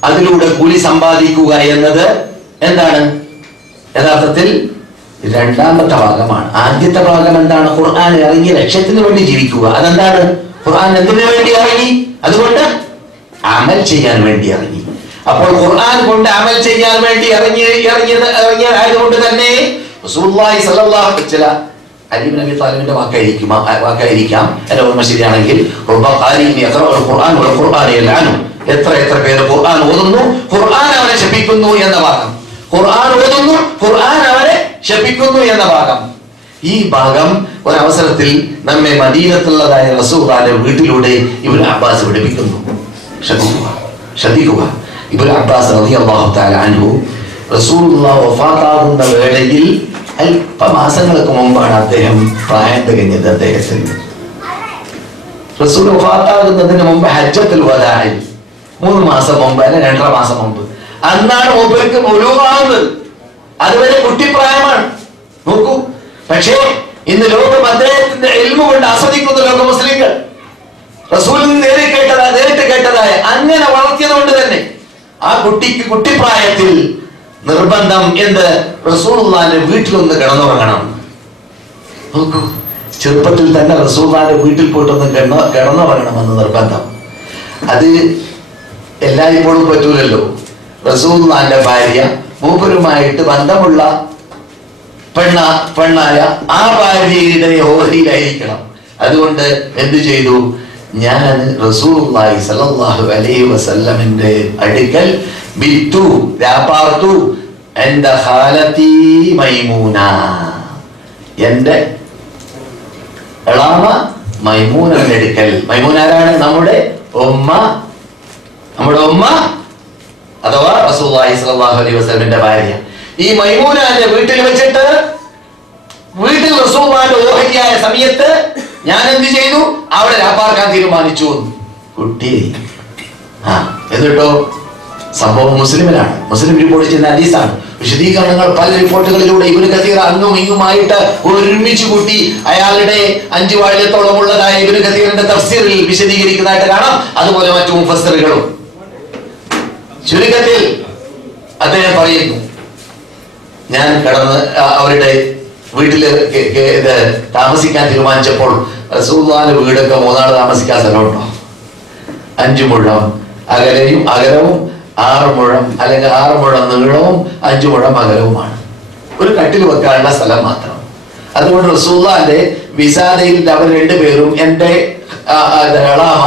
അതിലൂടെ കൂലി സമ്പാദിക്കുക എന്നത് എന്താണ്? യഥാർത്ഥത്തിൽ 2ാമത്തെ ഭാഗമാണ്. ആദ്യത്തെ ഭാഗം എന്താണ്? ഖുർആൻ ഇറങ്ങിയ ലക്ഷ്യത്തിന് വേണ്ടി ജീവിക്കുക. അതെന്താണ്? ഖുർആൻ എന്തിനു വേണ്ടി ഇറങ്ങി? അതുകൊണ്ട് അമൽ ചെയ്യാൻ വേണ്ടി ഇറങ്ങി. അപ്പോൾ ഖുർആൻ കൊണ്ട് അമൽ ചെയ്യാൻ വേണ്ടി ഇറങ്ങിയതായതുകൊണ്ട് തന്നെ റസൂലുള്ളാഹി സ്വല്ലല്ലാഹു അലൈഹി വസല്ലം അലി ഇബ്നു അബീ ത്വാലിബിന്റെ വാക്കായിരിക്കാം എന്റെ ഓർമ്മ ശരിയാണെങ്കിൽ, എത്ര പേര് ഖുർആൻ ഓതുന്നു, ഖുർആൻ അവനെ ശപിക്കുന്നു എന്ന ഭാഗം. ഖുർആൻ ഓതുന്നു, ഖുർആൻ അവനെ ശപിക്കുന്നു എന്ന ഭാഗം. ഈ ഭാഗം ഒരവസരത്തിൽ നമ്മെ മദീനത്തുള്ളതായ റസൂലുള്ളാഹിന്റെ വീട്ടിലൂടെ ഇബ്നു അബ്ബാസ് പഠിപ്പിക്കുന്നു. ശ്രദ്ധിക്കുക. ഇബ്നു അബ്ബാസ് റളിയല്ലാഹു തആല അൻഹു റസൂലുള്ളാഹി വഫാത്താകുന്ന വേളയിൽ അല്പമാസങ്ങൾക്ക് മുമ്പാണ് അദ്ദേഹം പ്രായം തികഞ്ഞത്. അദ്ദേഹത്തിന് റസൂൽ വഫാത്താകുന്നതിന് മുമ്പ് ഹജ്ജത്തുൽ വദാഇൽ 3 മാസം മുമ്പ് അല്ലെ 2.5 മാസം മുമ്പ് അന്നാണ് മൂപ്പർക്ക് ബുലൂഗാവുന്നത്. അതുവരെ കുട്ടിപ്രായമാണ്. നോക്കൂ, പക്ഷേ ഇന്ന് ലോകം അദ്ദേഹത്തിന്റെ ഇൽമു കൊണ്ട് ആസ്വദിക്കുന്ന ലോക മുസ്ലിങ്ങൾ റസൂലിൽ നിന്ന് നേരിട്ട് കേട്ടതായ അങ്ങനെ വളർത്തിയത് കൊണ്ട് തന്നെ ആ കുട്ടിക്ക് കുട്ടിപ്രായത്തിൽ നിർബന്ധം എന്ത്, റസൂലുള്ളാഹിന്റെ വീട്ടിലൊന്ന് കിടന്നുറങ്ങണം. നോക്കൂ, ചെറുപ്പത്തിൽ തന്നെ റസൂലുള്ളാഹിന്റെ വീട്ടിൽ പോയിട്ടൊന്ന് കിടന്നുറങ്ങണമെന്ന് നിർബന്ധം. അത് എല്ലായ്പ്പോഴും പറ്റൂലല്ലോ. റസൂലുള്ളാഹിന്റെ ഭാര്യ മൂപ്പരുമായിട്ട് ബന്ധമുള്ള പെണ്ണായ ആ ഭാര്യയുടെ ഓഹരിയിലായിരിക്കണം. അതുകൊണ്ട് എന്തു ചെയ്തു, ഞാൻ റസൂലുള്ളാഹി സ്വല്ലല്ലാഹു അലൈഹി വസല്ലമിന്റെ അടുക്കൽ ബിത്തു രാപാർത്തു എന്റെ ഖാലത്തി മൈമൂന, എന്റെ എളാമ മൈമൂനന്റെ അടുക്കൽ. മൈമൂന ആരാണ്? നമ്മുടെ ഉമ്മ അഥവാ റസൂലുള്ളാഹി സ്വല്ലല്ലാഹു അലൈഹി വസല്ലമിന്റെ ഭാര്യ. ഈ മൈമൂനന്റെ വീട്ടിൽ വെച്ചിട്ട് വീട്ടിൽ റസൂലുള്ളാഹിന്റെ ഓഹരിയായ സമയത്ത് ഞാൻ എന്ത് ചെയ്തു, അവിടെ രാപ്പാർക്കാൻ തീരുമാനിച്ചു. കുട്ടി എന്നിട്ടോ സംഭവം മുസ്ലിമിലാണ്, മുസ്ലിം റിപ്പോർട്ട് ചെയ്യുന്ന ഹദീസാണ്. വിശദീകരണങ്ങൾ പല റിപ്പോർട്ടുകളിലൂടെ ഇബ്നു കസീർ അങ്ങും ഇങ്ങുമായിട്ട് ഒരുമിച്ച് കൂട്ടി അയാളുടെ 5 വാള്യത്തോളമുള്ളതായ ഇബ്നു കസീറിന്റെ തഫ്സീറിൽ വിശദീകരിക്കുന്നതായിട്ട് കാണാം. അതുപോലെ മറ്റു മുഫസ്സിറുകളും. ചുരുക്കത്തിൽ അദ്ദേഹം പറയുന്നു, ഞാൻ കടന്ന് അവരുടെ വീട്ടില് താമസിക്കാൻ തീരുമാനിച്ചപ്പോൾ റസൂലുള്ളാഹിന്റെ വീടൊക്കെ 3 ആൾ താമസിക്കാൻ സ്ഥലമുണ്ടോ? 5 മുഴം അകലവും 6 മുഴം അല്ലെങ്കിൽ 6 മുഴം നീളവും 5 മുഴം അകലവുമാണ്. ഒരു കട്ടിൽ വെക്കാനുള്ള സ്ഥലം മാത്രം. അതുകൊണ്ട് റസൂലുള്ളാഹിന്റെ വിസാദയിൽ അവർ 2 പേരും എന്റെ എളാമ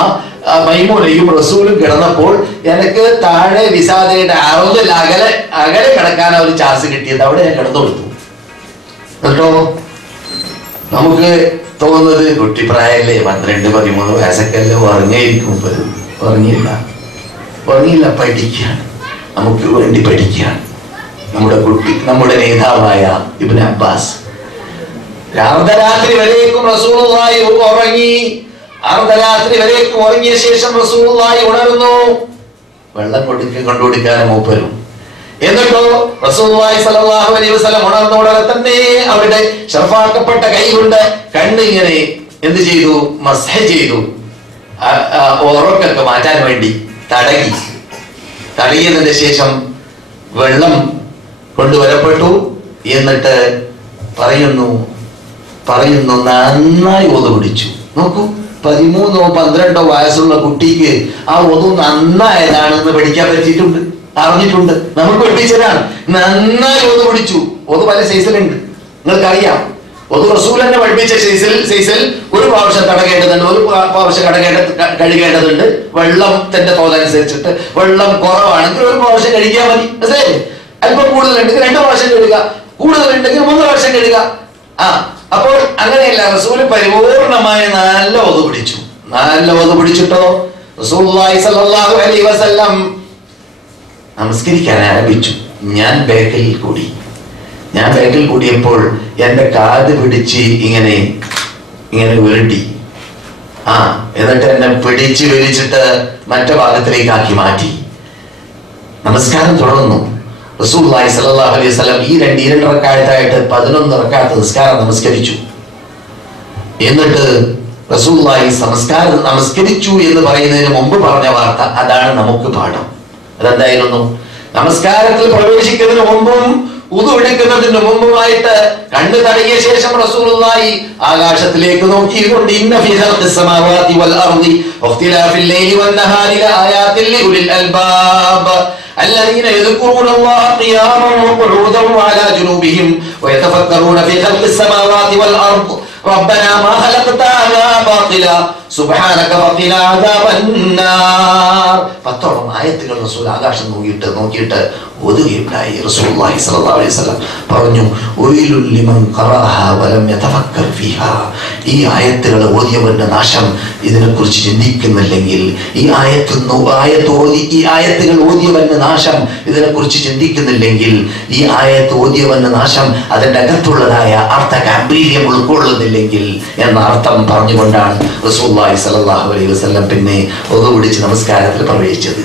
മൈമൂനയും റസൂലും കിടന്നപ്പോൾ എനിക്ക് താഴെ വിസാദയുടെ അറുതിൽ അകലെ കിടക്കാൻ ഒരു ചാൻസ് കിട്ടിയത്. അവിടെ ഞാൻ കിടന്നു കൊടുത്തു. എന്നിട്ടോ നമുക്ക് തോന്നുന്നത് കുട്ടിപ്രായല്ലേ, 12-13 വയസ്സൊക്കെ അല്ലേ, ഉറങ്ങിയില്ല. പഠിക്കുകയാണ്, നമുക്ക് വേണ്ടി പഠിക്കുകയാണ്. നമ്മുടെ നേതാവായ ഇബ്നു അബ്ബാസ് അർദ്ധരാത്രി വരേക്കും റസൂലുള്ളാഹി ഉറങ്ങി. അർദ്ധരാത്രി വരേക്കും ഉറങ്ങിയ ശേഷം റസൂലുള്ളാഹി ഉണർന്നു. വെള്ളം കൊണ്ടുകൊടുക്കാൻ മൂപ്പരും. എന്നിട്ടോ റസൂലുള്ളാഹി സ്വല്ലല്ലാഹു അലൈഹി വസല്ലം ഉണർന്ന ഉടനെ തന്നെ അവരുടെ ശർഫാക്കപ്പെട്ട കൈ കൊണ്ട് കണ്ണിങ്ങനെ എന്ത് ചെയ്തു, മസ്ഹ് ചെയ്തു. ഉറക്കൊക്കെ മാറ്റാൻ വേണ്ടി തടകിയതിന്റെ ശേഷം വെള്ളം കൊണ്ടുവരപ്പെട്ടു. എന്നിട്ട് പറയുന്നു നന്നായി ഒതു പിടിച്ചു. നോക്കൂ, 13-12 വയസ്സുള്ള കുട്ടിക്ക് ആ ഒതു നന്നായതാണെന്ന് പഠിക്കാൻ പറ്റിയിട്ടുണ്ട്, അറിഞ്ഞിട്ടുണ്ട്. നമുക്ക് പഠിപ്പിച്ചതാണ്. നന്നായി ഒതു പിടിച്ചു. ഒതു പല സൈസിലുണ്ട്, നിങ്ങൾക്കറിയാം. ഒതു റസൂൽ തന്നെ പഠിപ്പിച്ച സൈസിൽ ഒരു പ്രാവശ്യം തടകേണ്ടതുണ്ട്, ഒരു പ്രാവശ്യം കഴുകേണ്ടതുണ്ട്. വെള്ളത്തിന്റെ തോതനുസരിച്ചിട്ട് വെള്ളം കുറവാണെങ്കിൽ ഒരു പ്രാവശ്യം കഴുകിയാൽ മതി. മനസ്സിലായില്ലേ? അല്പം കൂടുതലുണ്ടെങ്കിൽ 2 പ്രാവശ്യം കഴുകുക, കൂടുതലുണ്ടെങ്കിൽ 3 പ്രാവശ്യം കഴുകുക. അപ്പോൾ അങ്ങനെയല്ല, റസൂൽ പരിപൂർണമായ നല്ല ഒതു പിടിച്ചിട്ടോ റസൂലുള്ളാഹി സ്വല്ലല്ലാഹു അലൈഹി വസല്ലം നമസ്കരിക്കാൻ ആരംഭിച്ചു. ഞാൻ ബേക്കിൽ കൂടിയപ്പോൾ എന്റെ കാത് പിടിച്ച് ഇങ്ങനെ ഉരുട്ടി. എന്നിട്ട് എന്നെ പിടിച്ച് വലിച്ചിട്ട് മറ്റേ ഭാഗത്തിലേക്കാക്കി മാറ്റി. നമസ്കാരം തുടർന്നു. റസൂലുള്ളാഹി സ്വല്ലല്ലാഹു അലൈഹി വസല്ലം ഈ 2 റക്അത്തായിട്ട് 11 റക്അത്ത് നിസ്കാരം നമസ്കരിച്ചു. എന്നിട്ട് റസൂലുള്ളാഹി നമസ്കരിച്ചു എന്ന് പറയുന്നതിന് മുമ്പ് പറഞ്ഞ വാർത്ത അതാണ് നമുക്ക് പാഠം. അതെന്തായിരുന്നു? നമസ്കാരത്തിൽ പ്രവേശിക്കുന്നതിന് മുമ്പും ഉദു എടുക്കുന്നതിന് മുമ്പുമായിട്ട് കണ്ണു തടകിയ ശേഷം റസൂലുള്ളാഹി ആകാശത്തിലേക്ക് നോക്കിക്കൊണ്ട് ഇന്ന ഫീ ഖൽഖിസ് സമാവാതി വൽ അർദി വഖ്തിലാഫിൽ ലൈലി വൻ നഹാരി ലആയാതിൻ ലിഉലിൽ അൽബാബ് الذين يذكرون الله قياما وقعودا وعلى جنوبهم ويتفكرون في خلق السماوات والأرض റബ്ബനാ മാ ഖലഖത ഹാദാ ബാതില സുബ്ഹാനക ഫഖിനാ അദാബന്നാർ. 10 ആയത്തുകൾ റസൂൽ ആകാശം നോക്കിയിട്ട് ഓതുകയുണ്ടായി. റസൂലുള്ളാഹി സ്വല്ലല്ലാഹു അലൈഹി വസല്ലം പറഞ്ഞു, വൈലുൽ ലിമൻ ഖറഅഹാ വലം യതഫക്കർ ഫീഹാ. ഈ ആയത്തുകൾ ഓതിയവന്റെ നാശം. ഇതിനെക്കുറിച്ച് ചിന്തിക്കുന്നില്ലെങ്കിൽ, ഈ ആയത്തുകൾ ഓതിയവന്റെ നാശം. ഇതിനെക്കുറിച്ച് ചിന്തിക്കുന്നില്ലെങ്കിൽ ഈ ആയത്ത് ഓതിയവന്റെ നാശം. അതിന്റെ അകത്തുള്ളതായ അർത്ഥ ഗാംഭീര്യം ഉൾക്കൊള്ളുന്നില്ലെങ്കിൽ എന്ന അർത്ഥം പറഞ്ഞുകൊണ്ടാണ് റസൂലുള്ളാഹി സ്വല്ലല്ലാഹു അലൈഹി വസല്ലം പിന്നെ ഒതു പിടിച്ച് നമസ്കാരത്തിൽ പ്രവേശിച്ചത്.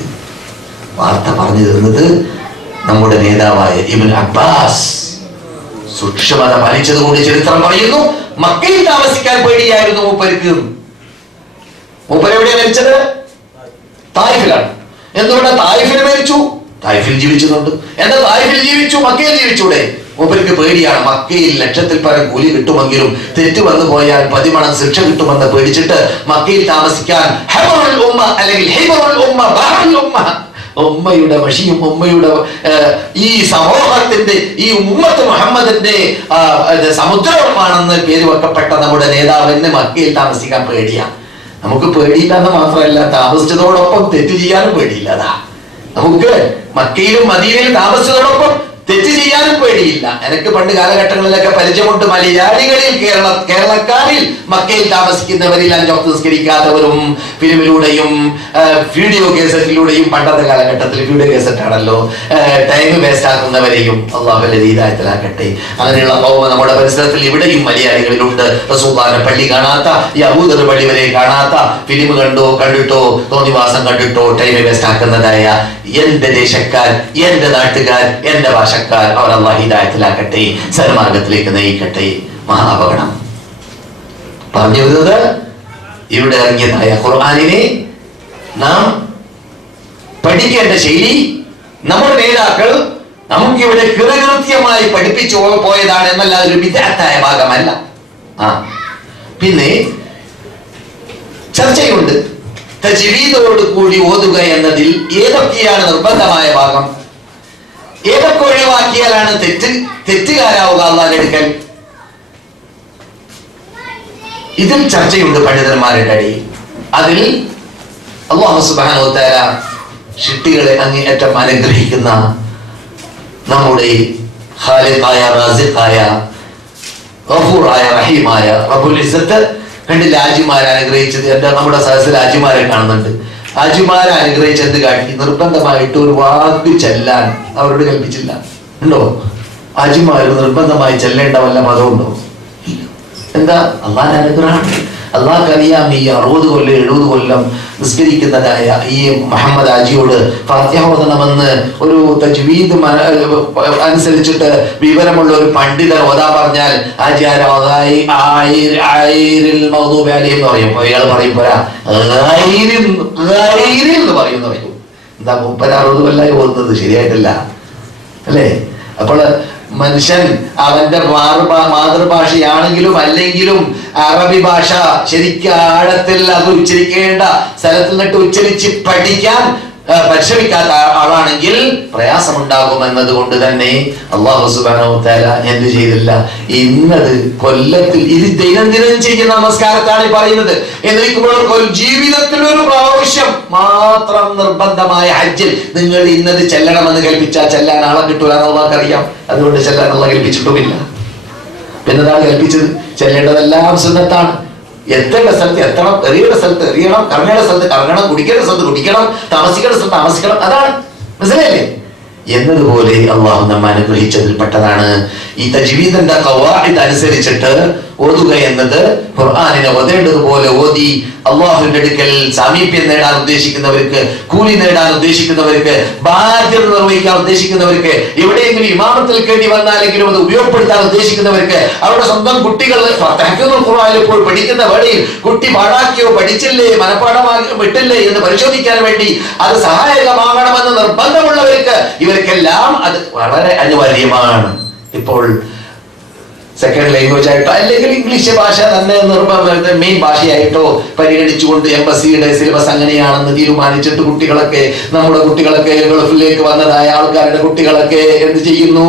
വാർത്ത പറഞ്ഞു തരുന്നത് നമ്മുടെ നേതാവായ ഇബ്നു അബ്ബാസ് സൂക്ഷ്മത പാലിച്ചതുകൊണ്ട് ചരിത്രം പറയുന്നു, മക്കയിൽ താമസിക്കാൻ പേടിയായിരുന്നു മൂപ്പർക്ക്. മൂപ്പർ എവിടെയാണ് മരിച്ചത്? തായിഫിലാണ്. എന്തുകൊണ്ടാണ് തായിഫിൽ മരിച്ചു? തായിഫിൽ ജീവിച്ചിട്ടുണ്ട്. എന്നാൽ തായിഫിൽ ജീവിച്ചു, മക്കയിൽ ജീവിച്ചൂടെ? മൂപ്പർക്ക് പേടിയാണ്. മക്കയിൽ ലക്ഷത്തിൽ പരം കൂലി കിട്ടുമെങ്കിലും തെറ്റ് വന്നു പോയാൽ 10 മടങ്ങ് ശിക്ഷ കിട്ടുമെന്ന് പേടിച്ചിട്ട് മക്കയിൽ താമസിക്കാൻ ഹബറുൽ ഉമ്മ അല്ലെങ്കിൽ ഹിബറുൽ ഉമ്മ, ബഹറുൽ ഉമ്മ, ഉമ്മയുടെ വശിയും ഉമ്മയുടെ ഈ സമൂഹത്തിന്റെ ഈ ഉമ്മത്ത് മുഹമ്മദിന്റെ സമുദ്രമാണെന്ന് പേര് വെക്കപ്പെട്ട നമ്മുടെ നേതാവിന് മക്കയിൽ താമസിക്കാൻ പേടിയാണ്. നമുക്ക് പേടിയില്ലെന്ന് മാത്രമല്ല, താമസിച്ചതോടൊപ്പം തെറ്റ് ചെയ്യാനും പേടിയില്ലതാ. നമുക്ക് മക്കയിലും മദീനയിലും താമസിച്ചതോടൊപ്പം തെറ്റ് ചെയ്യാനും പേടിയില്ല. എനിക്ക് പണ്ട് കാലഘട്ടങ്ങളിലൊക്കെ പരിചയമുണ്ട്. മലയാളികളിൽ കേരളക്കാരിൽ മക്കയിൽ താമസിക്കുന്നവരിൽ 5 വക്ത് നിസ്കരിക്കാത്തവരും ഫിലിമിലൂടെയും വീഡിയോ കേസറ്റിലൂടെയും, പണ്ടത്തെ കാലഘട്ടത്തിൽ വീഡിയോ കേസറ്റ് ആണല്ലോ, ടൈം വേസ്റ്റ് ആക്കുന്നവരെയും അല്ലാഹുവിന്റെ ഹീദായത്തിലാക്കട്ടെ. അങ്ങനെയുള്ള നമ്മുടെ പരിസരത്തിൽ ഇവിടെയും മലയാളികളിലുണ്ട്. റസൂലുള്ളാഹിന്റെ പള്ളി കാണാത്ത, ഈ അബൂദർ പള്ളി വരെ കാണാത്ത, ഫിലിം കണ്ടിട്ടോ തോന്നിവാസം കണ്ടിട്ടോ ടൈം വേസ്റ്റ് ആക്കുന്നതായ എന്റെ ദേശക്കാർ, എന്റെ നാട്ടുകാർ, എന്റെ ഭാഷക്കാർ, അവർ അല്ലാഹു ഹിദായത്തിലാക്കട്ടെ, സന്മാർഗത്തിലേക്ക് നയിക്കട്ടെ. മഹാപകടം പറഞ്ഞു വരുന്നത്, ഇവിടെ ഇറങ്ങിയതായ ഖുർആനിനെ നാം പഠിക്കേണ്ട ശൈലി നമ്മുടെ നേതാക്കൾ നമുക്കിവിടെ കൃത്യമായി പഠിപ്പിച്ചു പോയതാണ് എന്നല്ല, ഒരു വിദഗ്ധായ ഭാഗമല്ല. പിന്നെ ചർച്ചയുണ്ട്. തജ്വീദോട് കൂടി ഓതുക എന്നതിൽ ഏതൊക്കെയാണ് നിർബന്ധമായ ഭാഗം, ഏതൊക്കെ ഒഴിവാക്കിയാലാണ് തെറ്റുകാരാവുക അല്ലാഹുവിന്റെ അടുക്കൽ? ഇതിൽ ചർച്ചയുണ്ട് പണ്ഡിതന്മാരുടെ ഇടയിൽ. അതിൽ അല്ലാഹു സുബ്ഹാനഹു വ തആല സൃഷ്ടികളെ അങ്ങേയറ്റം അനുഗ്രഹിക്കുന്ന നമ്മുടെ ഖാലിഖായ, റാസിഖായ, ഗഫൂറായ, റഹീമായ റബ്ബുൽ ഇസ്സത്ത് കണ്ടില്ല. ആജിമാരെ അനുഗ്രഹിച്ചത്, നമ്മുടെ സദസ്സിൽ ആജിമാരെ കാണുന്നുണ്ട്. ആജിമാരെ അനുഗ്രഹിച്ച് എന്ത് കാട്ടി? നിർബന്ധമായിട്ട് ഒരു വാക്ക് ചെല്ലാൻ അവരോട് കൽപ്പിച്ചില്ല. ഉണ്ടോ? ആജിമാര് നിർബന്ധമായി ചെല്ലേണ്ട വല്ല മതമുണ്ടോ? എന്താ? അള്ളാഹുവിന്റെ അനുഗ്രഹമാണ്. അള്ളാഹ്ക്കറിയാം ഈ 60 കൊല്ലം 70 കൊല്ലം നിസ്കരിക്കുന്നതായ ഈ മുഹമ്മദ് ആജിയോട് ഫാത്തിഹ ഓതണമെന്ന് ഒരു തജ്വീദ് അനുസരിച്ചിട്ട് വിവരമുള്ള ഒരു പണ്ഡിതൻ ഓതാ പറഞ്ഞാൽ ആചാര്യ എന്ന് പറയും. അയാൾ പറയും പോരാ, എന്ന് പറയും. എന്താ 30-60 കൊല്ലായി ഓതുന്നത്? ശരിയായിട്ടില്ല അല്ലേ? അപ്പോൾ മനുഷ്യൻ അവന്റെ മാതൃഭാഷയാണെങ്കിലും അല്ലെങ്കിലും അറബി ഭാഷ ശരിക്കും ആഴത്തിൽ അത് ഉച്ചരിക്കേണ്ട സ്ഥലത്തിൽ നിന്നിട്ട് ഉച്ചരിച്ച് പഠിക്കാൻ പരിശ്രമിക്കാത്ത ആളാണെങ്കിൽ പ്രയാസമുണ്ടാകും എന്നതുകൊണ്ട് തന്നെ അല്ലാഹു സുബ്ഹാനഹു വ തആല എന്ത് ചെയ്തില്ല? ഇന്നത് കൊല്ലത്തിൽ ഇത് ദൈനംദിനം ചെയ്യുന്ന നമസ്കാരത്താണ് പറയുന്നത്. എന്നിരിക്കുമ്പോൾ ജീവിതത്തിൽ ഒരു പ്രാവശ്യം മാത്രം നിർബന്ധമായ ഹജ്ജിൽ നിങ്ങൾ ഇന്നത് ചെല്ലണമെന്ന് കൽപ്പിച്ചാൽ ചെല്ലാൻ ആളെ കിട്ടൂല എന്ന് അല്ലാഹുക്കറിയാം. അതുകൊണ്ട് ചെല്ലാൻ അല്ലാഹു കൽപ്പിച്ചിട്ടുമില്ല. പിന്നെന്താണ് കൽപ്പിച്ചത്? ചെല്ലേണ്ടതെല്ലാം സുന്നത്താണ്. എത്തേണ്ട സ്ഥലത്ത് എത്തണം, എറിയേണ്ട സ്ഥലത്ത് എറിയണം, കറങ്ങേണ്ട സ്ഥലത്ത് കറങ്ങണം, കുടിക്കേണ്ട സ്ഥലത്ത് കുടിക്കണം, താമസിക്കേണ്ട സ്ഥലത്ത് താമസിക്കണം. അതാണ്, മനസ്സിലായില്ലേ? എന്നതുപോലെ അള്ളാഹു നമ്മെ അനുഗ്രഹിച്ചതിൽപ്പെട്ടതാണ് ഈ തജ്വീദിന്റെ ഖവാഇദ് അനുസരിച്ചിട്ട് ഓതുക എന്നത്. ഖുർആനിനെ ഓതേണ്ടതുപോലെ ഓതി അള്ളാഹുവിന്റെ അടുക്കൽ സാമീപ്യം നേടാൻ ഉദ്ദേശിക്കുന്നവർക്ക്, കൂലി നേടാൻ ഉദ്ദേശിക്കുന്നവർക്ക്, ബാധ്യത നിർവഹിക്കാൻ ഉദ്ദേശിക്കുന്നവർക്ക്, എവിടെയെങ്കിലും ഇമാമത്തിൽ കേണ്ടി വന്നാലെങ്കിലും അത് ഉപയോഗപ്പെടുത്താൻ ഉദ്ദേശിക്കുന്നവർക്ക്, അവരുടെ സ്വന്തം കുട്ടികൾ ഇപ്പോൾ പഠിക്കുന്ന വേളയിൽ കുട്ടി പാടാക്കിയോ പഠിച്ചില്ലേ, മനപ്പാടമാക്കി വിട്ടില്ലേ എന്ന് പരിശോധിക്കാൻ വേണ്ടി അത് സഹായകമാകണമെന്ന് നിർബന്ധമുള്ളവർക്ക്, ഇവർക്കെല്ലാം അത് വളരെ അനിവാര്യമാണ്. ഇപ്പോൾ സെക്കൻഡ് ലാംഗ്വേജ് ആയിട്ടോ അല്ലെങ്കിൽ ഇംഗ്ലീഷ് ഭാഷ തന്നെ മെയിൻ ഭാഷയായിട്ടോ പരിഗണിച്ചുകൊണ്ട് എംബസിയുടെ സിലബസ് അങ്ങനെയാണെന്ന് തീരുമാനിച്ചിട്ട് നമ്മുടെ കുട്ടികളൊക്കെ ഗൾഫിലേക്ക് വന്നതായ ആൾക്കാരുടെ കുട്ടികളൊക്കെ എന്ത് ചെയ്യുന്നു?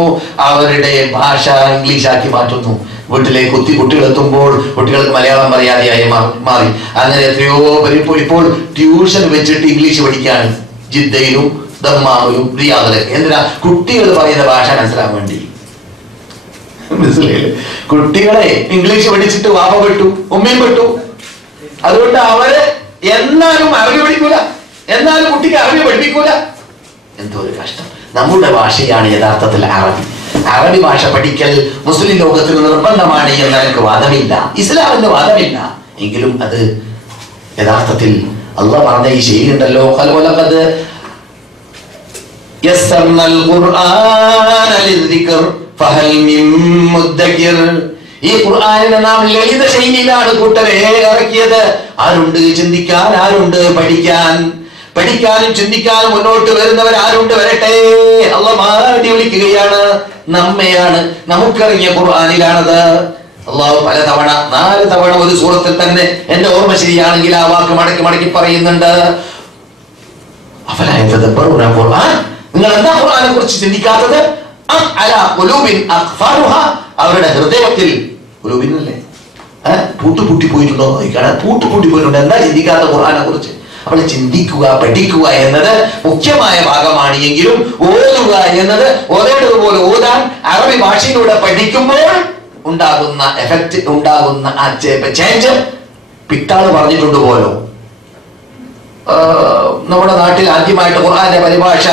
അവരുടെ ഭാഷ ഇംഗ്ലീഷാക്കി മാറ്റുന്നു. വീട്ടിലേക്ക് കുട്ടികൾ എത്തുമ്പോൾ കുട്ടികൾക്ക് മലയാളം മര്യാദയായി മാറി. അങ്ങനെ എത്രയോ പേര് ഇപ്പോൾ ട്യൂഷൻ വെച്ചിട്ട് ഇംഗ്ലീഷ് പഠിക്കാണ് ജിദ്ദയിലും ദമ്മാമിലും റിയാദിലൊക്കെ. എന്തിനാ? കുട്ടികൾ പറയുന്ന ഭാഷ മനസ്സിലാക്കാൻ വേണ്ടി. മനസ്സിലായില്ലേ? കുട്ടികളെ ഇംഗ്ലീഷ് പഠിച്ചിട്ട് വാപ്പ പെട്ടു, ഉമ്മയും പെട്ടു. അതുകൊണ്ട് അവര് എന്നാലും അറബി പഠിക്കൂല, എന്നാലും കുട്ടിക്ക് അറബി പഠിപ്പിക്കൂല. എന്തോ ഒരു കഷ്ടം. നമ്മുടെ ഭാഷയാണ് യഥാർത്ഥത്തിൽ അറബി. അറബി ഭാഷ പഠിക്കൽ മുസ്ലിം ലോകത്തിന് നിർബന്ധമാണ് എന്ന് എനിക്ക് വാദമില്ല, ഇസ്ലാമിന്റെ വാദമില്ല. എങ്കിലും അത് യഥാർത്ഥത്തിൽ അള്ളാഹ് പറഞ്ഞ ഈ ശൈലിയുണ്ടല്ലോ, ഈ ഖുർആനിനെ നാം ലളിത ശൈലിയിലാണ് കൂട്ടരെ ഇറക്കിയത്. ആരുണ്ട് ചിന്തിക്കാൻ, ആരുണ്ട് പഠിക്കാനും ചിന്തിക്കാനും മുന്നോട്ട് വരുന്നവർ ആരുണ്ട്? വരട്ടെ. അള്ളാഹ് മാടി വിളിക്കുകയാണ്, നമ്മയാണ്. നമുക്കറിഞ്ഞ ഖുർആനിലാണത്. അള്ളാഹു പല തവണ, 4 തവണ ഒരു സൂറത്തിൽ തന്നെ, എന്റെ ഓർമ്മ ശരിയാണെങ്കിൽ ആ വാക്ക് മടക്കി പറയുന്നുണ്ട്. നിങ്ങൾ എന്താ ഖുർആനെ കുറിച്ച് ചിന്തിക്കാത്തത്? അവരുടെ ഹൃദയത്തിൽ ഖുലൂബിനല്ലേ പൂട്ടുപൂട്ടി പോയിട്ടുണ്ടോ? പൂട്ടുപൂട്ടി പോയിട്ടുണ്ട്. എന്താ ചിന്തിക്കാത്ത ഖുർആനെ കുറിച്ച്? അപ്പോൾ ചിന്തിക്കുക, പഠിക്കുക എന്നത് മുഖ്യമായ ഭാഗമാണ്. എങ്കിലും ഓതുക എന്നത് ഓതേണ്ടതുപോലെ ഓതാൻ അറബി ഭാഷയിലൂടെ പഠിക്കുമ്പോൾ ഉണ്ടാകുന്ന എഫക്റ്റ്, ഉണ്ടാകുന്ന ആ ചേഞ്ച് പിത്താള് പറഞ്ഞിട്ടുണ്ട് പോലോ. നമ്മുടെ നാട്ടിൽ ആദ്യമായിട്ട് ഖുർആന്റെ പരിഭാഷ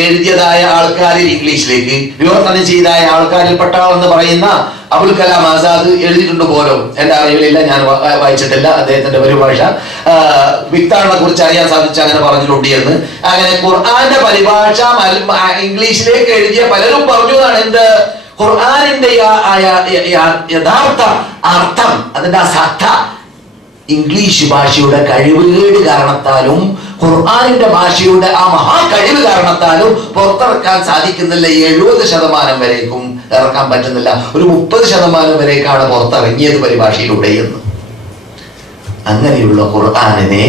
എഴുതിയതായ ആൾക്കാരിൽ ഇംഗ്ലീഷിലേക്ക് വിവർത്തനം ചെയ്തായ ആൾക്കാരിൽപ്പെട്ട എന്ന് പറയുന്ന അബുൽ കലാം ആസാദ് എഴുതിയിട്ടുണ്ട് പോലും. എന്റെ അറിവിലില്ല, ഞാൻ വായിച്ചിട്ടില്ല അദ്ദേഹത്തിന്റെ പരിഭാഷ. വിക്താറിനെ കുറിച്ച് അറിയാൻ സാധിച്ച അങ്ങനെ പറഞ്ഞിട്ടുണ്ട് എന്ന്. അങ്ങനെ ഖുർആന്റെ പരിഭാഷ ഇംഗ്ലീഷിലേക്ക് എഴുതിയ പലരും പറഞ്ഞു എന്നാണ്. എന്ത്? ഖുർആനിന്റെ യഥാർത്ഥ അർത്ഥം, അതിന്റെ ആ സത്ത ഇംഗ്ലീഷ് ഭാഷയുടെ കഴിവുകേട് കാരണത്താലും ഖുർആനിന്റെ ഭാഷയുടെ ആ മഹാ കഴിവ് കാരണത്താലും പുറത്തിറക്കാൻ സാധിക്കുന്നില്ല. 70% വരേക്കും ഇറക്കാൻ പറ്റുന്നില്ല. ഒരു 30% വരേക്കാണ് പുറത്തിറങ്ങിയത് പരിഭാഷയിലൂടെ എന്ന്. അങ്ങനെയുള്ള ഖുർആനിനെ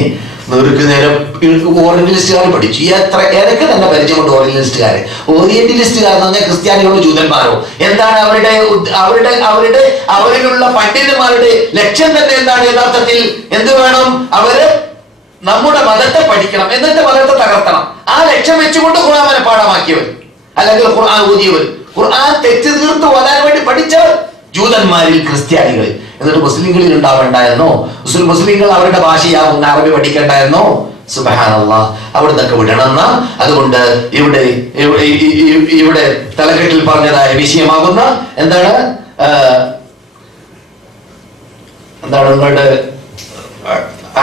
നേരം ഓറിയന്റലിസ്റ്റുകാർ പഠിച്ചു. എനിക്ക് തന്നെ പരിചയമുണ്ട് ഓറിയന്റലിസ്റ്റുകാരെ. ഓറിയന്റലിസ്റ്റുകാർ എന്ന് പറഞ്ഞാൽ ക്രിസ്ത്യാനികളോ ജൂതന്മാരോ. എന്താണ് അവരിലുള്ള പണ്ഡിതന്മാരുടെ ലക്ഷ്യം തന്നെ എന്താണ്? യഥാർത്ഥത്തിൽ എന്ത് വേണം? അവര് നമ്മുടെ മതത്തെ പഠിക്കണം, എന്നിട്ട് മതത്തെ തകർത്തണം. ആ ലക്ഷ്യം വെച്ചുകൊണ്ട് ഖുർആൻ മനഃപാഠമാക്കിയവർ, അല്ലെങ്കിൽ ഖുർആൻ ഓതിയവർ, ഖുർആൻ തെറ്റ് തീർത്ത് ഓതാൻ വേണ്ടി പഠിച്ചവർ ജൂതന്മാരിൽ, ക്രിസ്ത്യാനികളിൽ. എന്നിട്ട് മുസ്ലിങ്ങളിൽ ഉണ്ടാവണ്ടായിരുന്നോ? മുസ്ലിങ്ങൾ അവരുടെ ഭാഷയാവുന്ന അറബി പഠിക്കണ്ടായിരുന്നോ? സുബ്ഹാനല്ലാഹ്, അവിടുന്നൊക്കെ വിടണമെന്ന. അതുകൊണ്ട് ഇവിടെ തലക്കെട്ടിൽ പറഞ്ഞതായ വിഷയമാകുന്ന എന്താണ് നിങ്ങളുടെ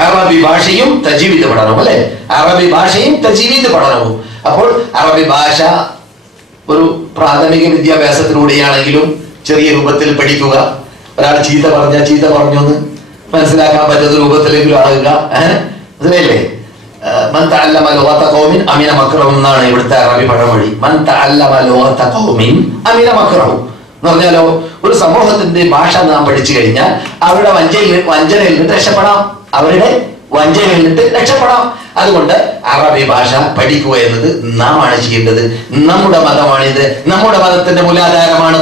അറബി ഭാഷയും തജ്വീദ് പഠനവും, അല്ലെ? അറബി ഭാഷയും തജ്വീദ് പഠനവും. അപ്പോൾ അറബി ഭാഷ ഒരു പ്രാഥമിക വിദ്യാഭ്യാസത്തിലൂടെയാണെങ്കിലും ചെറിയ രൂപത്തിൽ പഠിക്കുക. ഒരാൾ ചീത്ത പറഞ്ഞാൽ ചീത്ത പറഞ്ഞു എന്ന് മനസ്സിലാക്കാൻ പറ്റുന്ന രൂപത്തിലെങ്കിലും ആകുക. മനസ്സിലായില്ലേ? മൻ തഅല്ലമ ലഗത ഖൗമിൻ അമിന മക്റഹു എന്നാണ് ഇവിടുത്തെ അറബി പഴമൊഴി. മൻ തഅല്ലമ ലഗത ഖൗമിൻ അമിന മക്റഹു എന്ന് പറഞ്ഞാലോ, ഒരു സമൂഹത്തിന്റെ ഭാഷ നാം പഠിച്ചു കഴിഞ്ഞാൽ അവരുടെ വഞ്ചനയിൽ നിന്ന് രക്ഷപ്പെടാം, അവരുടെ വഞ്ചനയിൽ നിന്ന് രക്ഷപ്പെടാം. അതുകൊണ്ട് അറബി ഭാഷ പഠിക്കുക എന്നത് നാം ആണ് ചെയ്യേണ്ടത്. നമ്മുടെ മതമാണിത്, നമ്മുടെ മതത്തിന്റെ മൂലാധാരമാണ്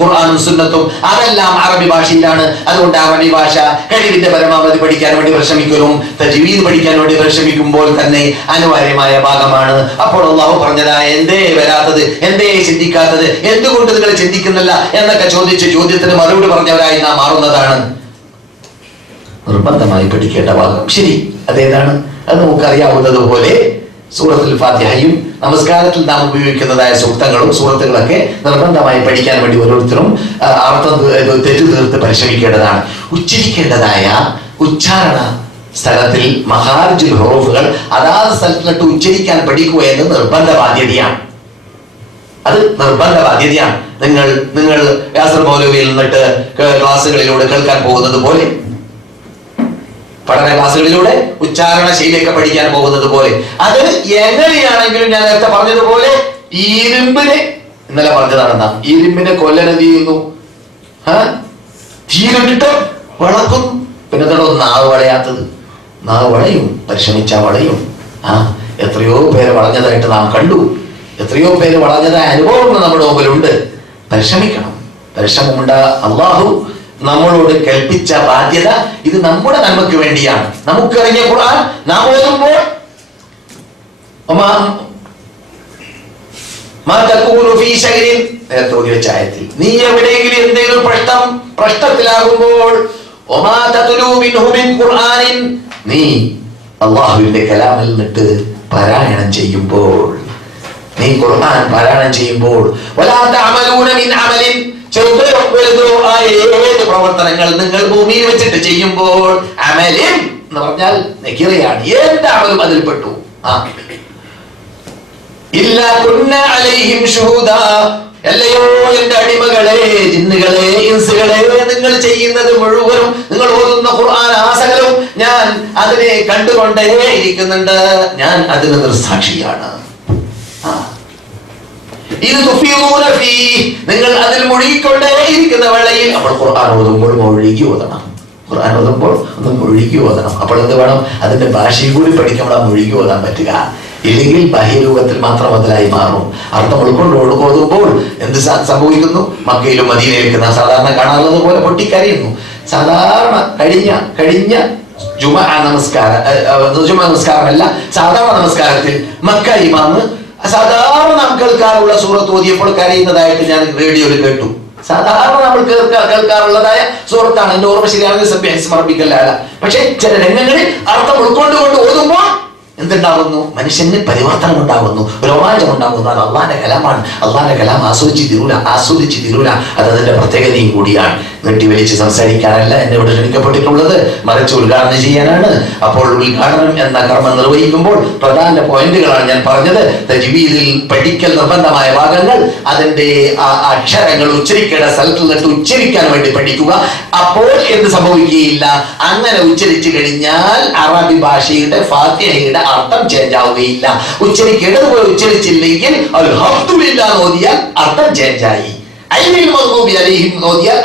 ഖുർആനും സുന്നത്തും. അതെല്ലാം അറബി ഭാഷയിലാണ്. അതുകൊണ്ട് അറബി ഭാഷ കഴിവിന്റെ പരമാവധി പഠിക്കാൻ വേണ്ടി പരിശ്രമിക്കലും തജ്വീദ് പഠിക്കാൻ വേണ്ടി പരിശ്രമിക്കുമ്പോൾ തന്നെ അനിവാര്യമായ ഭാഗമാണ്. അപ്പോൾ അല്ലാഹു പറഞ്ഞതായ എന്തേ വരാത്തത്, എന്തേ ചിന്തിക്കാത്തത്, എന്തുകൊണ്ട് നിങ്ങൾ ചിന്തിക്കുന്നില്ല എന്നൊക്കെ ചോദിച്ച് ചോദ്യത്തിന് മറുപടി പറഞ്ഞവരായി നാം മാറുന്നതാണ് നിർബന്ധമായി പഠിക്കേണ്ട ഭാഗം. ശരി, അതേതാണ്? അത് നമുക്കറിയാവുന്നതുപോലെ സൂറത്തുൽ ഫാത്തിഹയും നമസ്കാരത്തിൽ നാം ഉപയോഗിക്കുന്നതായ സൂക്തങ്ങളും സൂറത്തുകളൊക്കെ നിർബന്ധമായി പഠിക്കാൻ വേണ്ടി ഓരോരുത്തരും അർത്ഥം തെറ്റു തീർത്ത് പരിശ്രമിക്കേണ്ടതാണ്. ഉച്ചരിക്കേണ്ടതായ ഉച്ചാരണ സ്ഥലത്തിൽ മഖാരിജുൽ ഹുറൂഫുകൾ അതാത് സ്ഥലത്തിലിട്ട് ഉച്ചരിക്കാൻ പഠിക്കുക എന്നത് നിർബന്ധ ബാധ്യതയാണ്. അത് നിർബന്ധ ബാധ്യതയാണ്. നിങ്ങൾ യാസർ മൗലവിയിൽ നിന്നിട്ട് ക്ലാസ്സുകളിലൂടെ കേൾക്കാൻ പോകുന്നത് പോലെ, പഠന ക്ലാസ്സുകളിലൂടെ ഉച്ചാരണ ശൈലിയൊക്കെ പഠിക്കാൻ പോകുന്നത് പോലെ, അത് എങ്ങനെയാണെങ്കിലും ഞാൻ നേരത്തെ പറഞ്ഞതുപോലെ ഇരുമ്പിനെ, ഇന്നലെ പറഞ്ഞതാണ്, ഇരുമ്പിനെ കൊല്ലനത് ചെയ്യുന്നു, തീരിട്ടിട്ട് വളക്കുന്നു. പിന്നെ നാവ് വളയാത്തത്. നാവ് വളയും, പരിശ്രമിച്ചാൽ വളയും. എത്രയോ പേര് വളഞ്ഞതായിട്ട് നാം കണ്ടു. എത്രയോ പേര് വളഞ്ഞതായ അനുഭവങ്ങൾ നമ്മുടെ മുമ്പിലുണ്ട്. പരിശ്രമിക്കണം, പരിശ്രമമുണ്ട്. അള്ളാഹു നമ്മളോട് കൽപ്പിച്ച ബാധ്യത ഇത് നമ്മുടെ നന്മക്ക് വേണ്ടിയാണ്. നമുക്കറിഞ്ഞ ഖുർആൻ നാം ഓതുമ്പോൾ നീ എവിടെയെങ്കിലും എന്തെങ്കിലും പ്രശ്നത്തിലാകുമ്പോൾ നീ അള്ളാഹുവിന്റെ കലാമിൽ നിന്നിട്ട് പാരായണം ചെയ്യുമ്പോൾ, നീ ഖുർആൻ പാരായണം ചെയ്യുമ്പോൾ ചെറുതോ വലുതോ ആയ ഏത് പ്രവർത്തനങ്ങൾ നിങ്ങൾ ഭൂമിയിൽ വെച്ചിട്ട് ചെയ്യുമ്പോൾ, അമലിൻ എന്ന് പറഞ്ഞാൽ നെക്കിറയാണ്, ഏത് അമലും അതിൽപ്പെട്ടു. അല്ലയോ എന്റെ അടിമകളെ, ജിന്നുകളെ, ഇൻസുകളെ, നിങ്ങൾ ചെയ്യുന്നത് മുഴുവനും, നിങ്ങൾ ഓതുന്ന ഖുർആൻ ആസകലവും ഞാൻ അതിനെ കണ്ടുകൊണ്ടേ ഇരിക്കുന്നുണ്ട്, ഞാൻ അതിന് ദൃക്സാക്ഷിയാണ്. നിങ്ങൾ അതിൽ മുഴുകിക്കൊണ്ടേ ഇരിക്കുന്ന വേളയിൽ അപ്പോൾ ഖുർആൻ ഓതുമ്പോൾ മുഴുകി ഓതണം. ഖുർആൻ ഓതുമ്പോൾ ഒന്ന് മുഴുകി ഓതണം. അപ്പോൾ എന്ത് വേണം? അതിന്റെ ഭാഷയും കൂടി പഠിക്കുമ്പോൾ ആ മുഴുകി ഓതാൻ പറ്റുക. ഇല്ലെങ്കിൽ ബാഹ്യരൂപത്തിൽ മാത്രം അതിലായി മാറും. അർത്ഥം ഉൾക്കൊണ്ട് ഓതുമ്പോൾ എന്ത് സംഭവിക്കുന്നു? മക്കയിലും മദീനയിലും നാം സാധാരണ കാണാറുള്ളത് പോലെ പൊട്ടിക്കരയുന്നു. സാധാരണ കഴിഞ്ഞ ജുമാ നമസ്കാരമല്ല, സാധാരണ നമസ്കാരത്തിൽ മക്ക ഇമാമ് സാധാരണ നാം കേൾക്കാറുള്ള സൂറത്ത് ഓതിയപ്പോൾ കരയുന്നതായിട്ട് ഞാൻ റേഡിയോയിൽ കേട്ടു. സാധാരണ നമ്മൾ കേൾക്കാറുള്ളതായ സൂറത്താണ്. എന്റെ ഓർമ്മ ശരിയാണെങ്കിൽ സമർപ്പിക്കല്ല. പക്ഷെ ചില രംഗങ്ങളിൽ അർത്ഥം ഉൾക്കൊണ്ടുകൊണ്ട് ഓതുമ്പോൾ എന്തുണ്ടാകുന്നു? മനുഷ്യന് പരിവർത്തനം ഉണ്ടാകുന്നു, രോമാഞ്ചം ഉണ്ടാകുന്നു. അത് അള്ളാന്റെ കലാമാണ്. അള്ളാന്റെ കലാം ആസ്വദിച്ച് തീരൂല. അത് അതിന്റെ പ്രത്യേകതയും കൂടിയാണ്. നെട്ടിവലിച്ച് സംസാരിക്കാനല്ല എന്നെ ഇവിടെ ക്ഷണിക്കപ്പെട്ടിട്ടുള്ളത്, മറിച്ച് ഉദ്ഘാടനം ചെയ്യാനാണ്. അപ്പോൾ ഉദ്ഘാടനം എന്ന കർമ്മം നിർവഹിക്കുമ്പോൾ പ്രധാന പോയിന്റുകളാണ് ഞാൻ പറഞ്ഞത്. തജ്വീദിൽ പഠിക്കൽ നിർബന്ധമായ ഭാഗങ്ങൾ, അതിന്റെ അക്ഷരങ്ങൾ ഉച്ചരിക്കേണ്ട സ്ഥലത്ത് നിന്നിട്ട് ഉച്ചരിക്കാൻ വേണ്ടി പഠിക്കുക. അപ്പോൾ എന്ത് സംഭവിക്കുകയില്ല? അങ്ങനെ ഉച്ചരിച്ചു കഴിഞ്ഞാൽ അറബി ഭാഷയുടെ ഫാത്തിഹയുടെ അർത്ഥം ചേഞ്ച് ആവുകയില്ല. ഉച്ചരിക്കേണ്ടതുപോലെ ഉച്ചരിച്ചില്ലെങ്കിൽ അൽഹംദുലില്ലാഹ് ഓതിയാൽ അർത്ഥം ചേഞ്ചായി,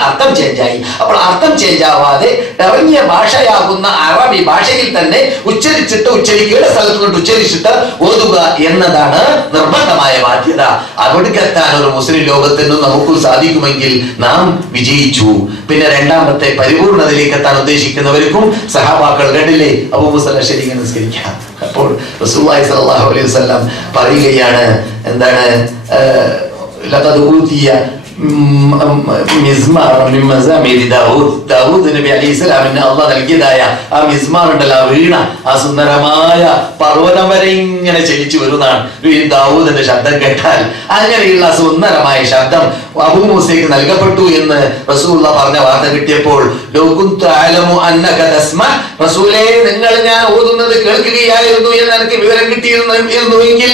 അർത്ഥം ചേഞ്ചായി. അപ്പോൾ അർത്ഥം ചേഞ്ച് ആവാതെ ഇറങ്ങിയ ഭാഷയാകുന്ന അറബി ഭാഷയിൽ തന്നെ ഉച്ചരിക്കേണ്ട സ്ഥലത്ത് കൊണ്ട് ഉച്ചരിച്ചിട്ട് ഓതുക എന്നതാണ് നിർബന്ധമായ ബാധ്യത. അവിടേക്കെത്താൻ ഒരു മുസ്ലിം ലോകത്തിനും നമുക്കും സാധിക്കുമെങ്കിൽ നാം വിജയിച്ചു. പിന്നെ രണ്ടാമത്തെ പരിപൂർണതയിലേക്ക് എത്താൻ ഉദ്ദേശിക്കുന്നവർക്കും സഹാബാക്കൾ കണ്ടില്ലേ, അബൂ മൂസ അശ്ശരി നിസ്കരിക്കാം. അപ്പോൾ റസൂലുള്ളാഹി സ്വല്ലല്ലാഹു അലൈഹി വസല്ലം പറയുകയാണ്, എന്താണ്? ലഖദ് ഊതിയ ദാവൂദ് നബി അലൈഹി സ്വലാമിന് അള്ളാഹ് നൽകിയതായ ആ മിസ്മാർ ഉണ്ടല്ലോ, ആ വീണ, ആ സുന്ദരമായ പർവ്വതം വരെ ഇങ്ങനെ ചലിച്ചു വരുന്നതാണ് ദാവൂദിന്റെ ശബ്ദം കേട്ടാൽ. അങ്ങനെയുള്ള സുന്ദരമായ ശബ്ദം അബൂ മൂസയ്ക്ക് നൽകപ്പെട്ടു എന്ന് റസൂലുള്ളാഹ് പറഞ്ഞ വാർത്ത കിട്ടിയപ്പോൾ, റസൂലേ, നിങ്ങൾ ഞാൻ ഓതുന്നത് കേൾക്കുകയായിരുന്നു എന്ന് എനിക്ക് വിവരം കിട്ടിയിരുന്നുവെങ്കിൽ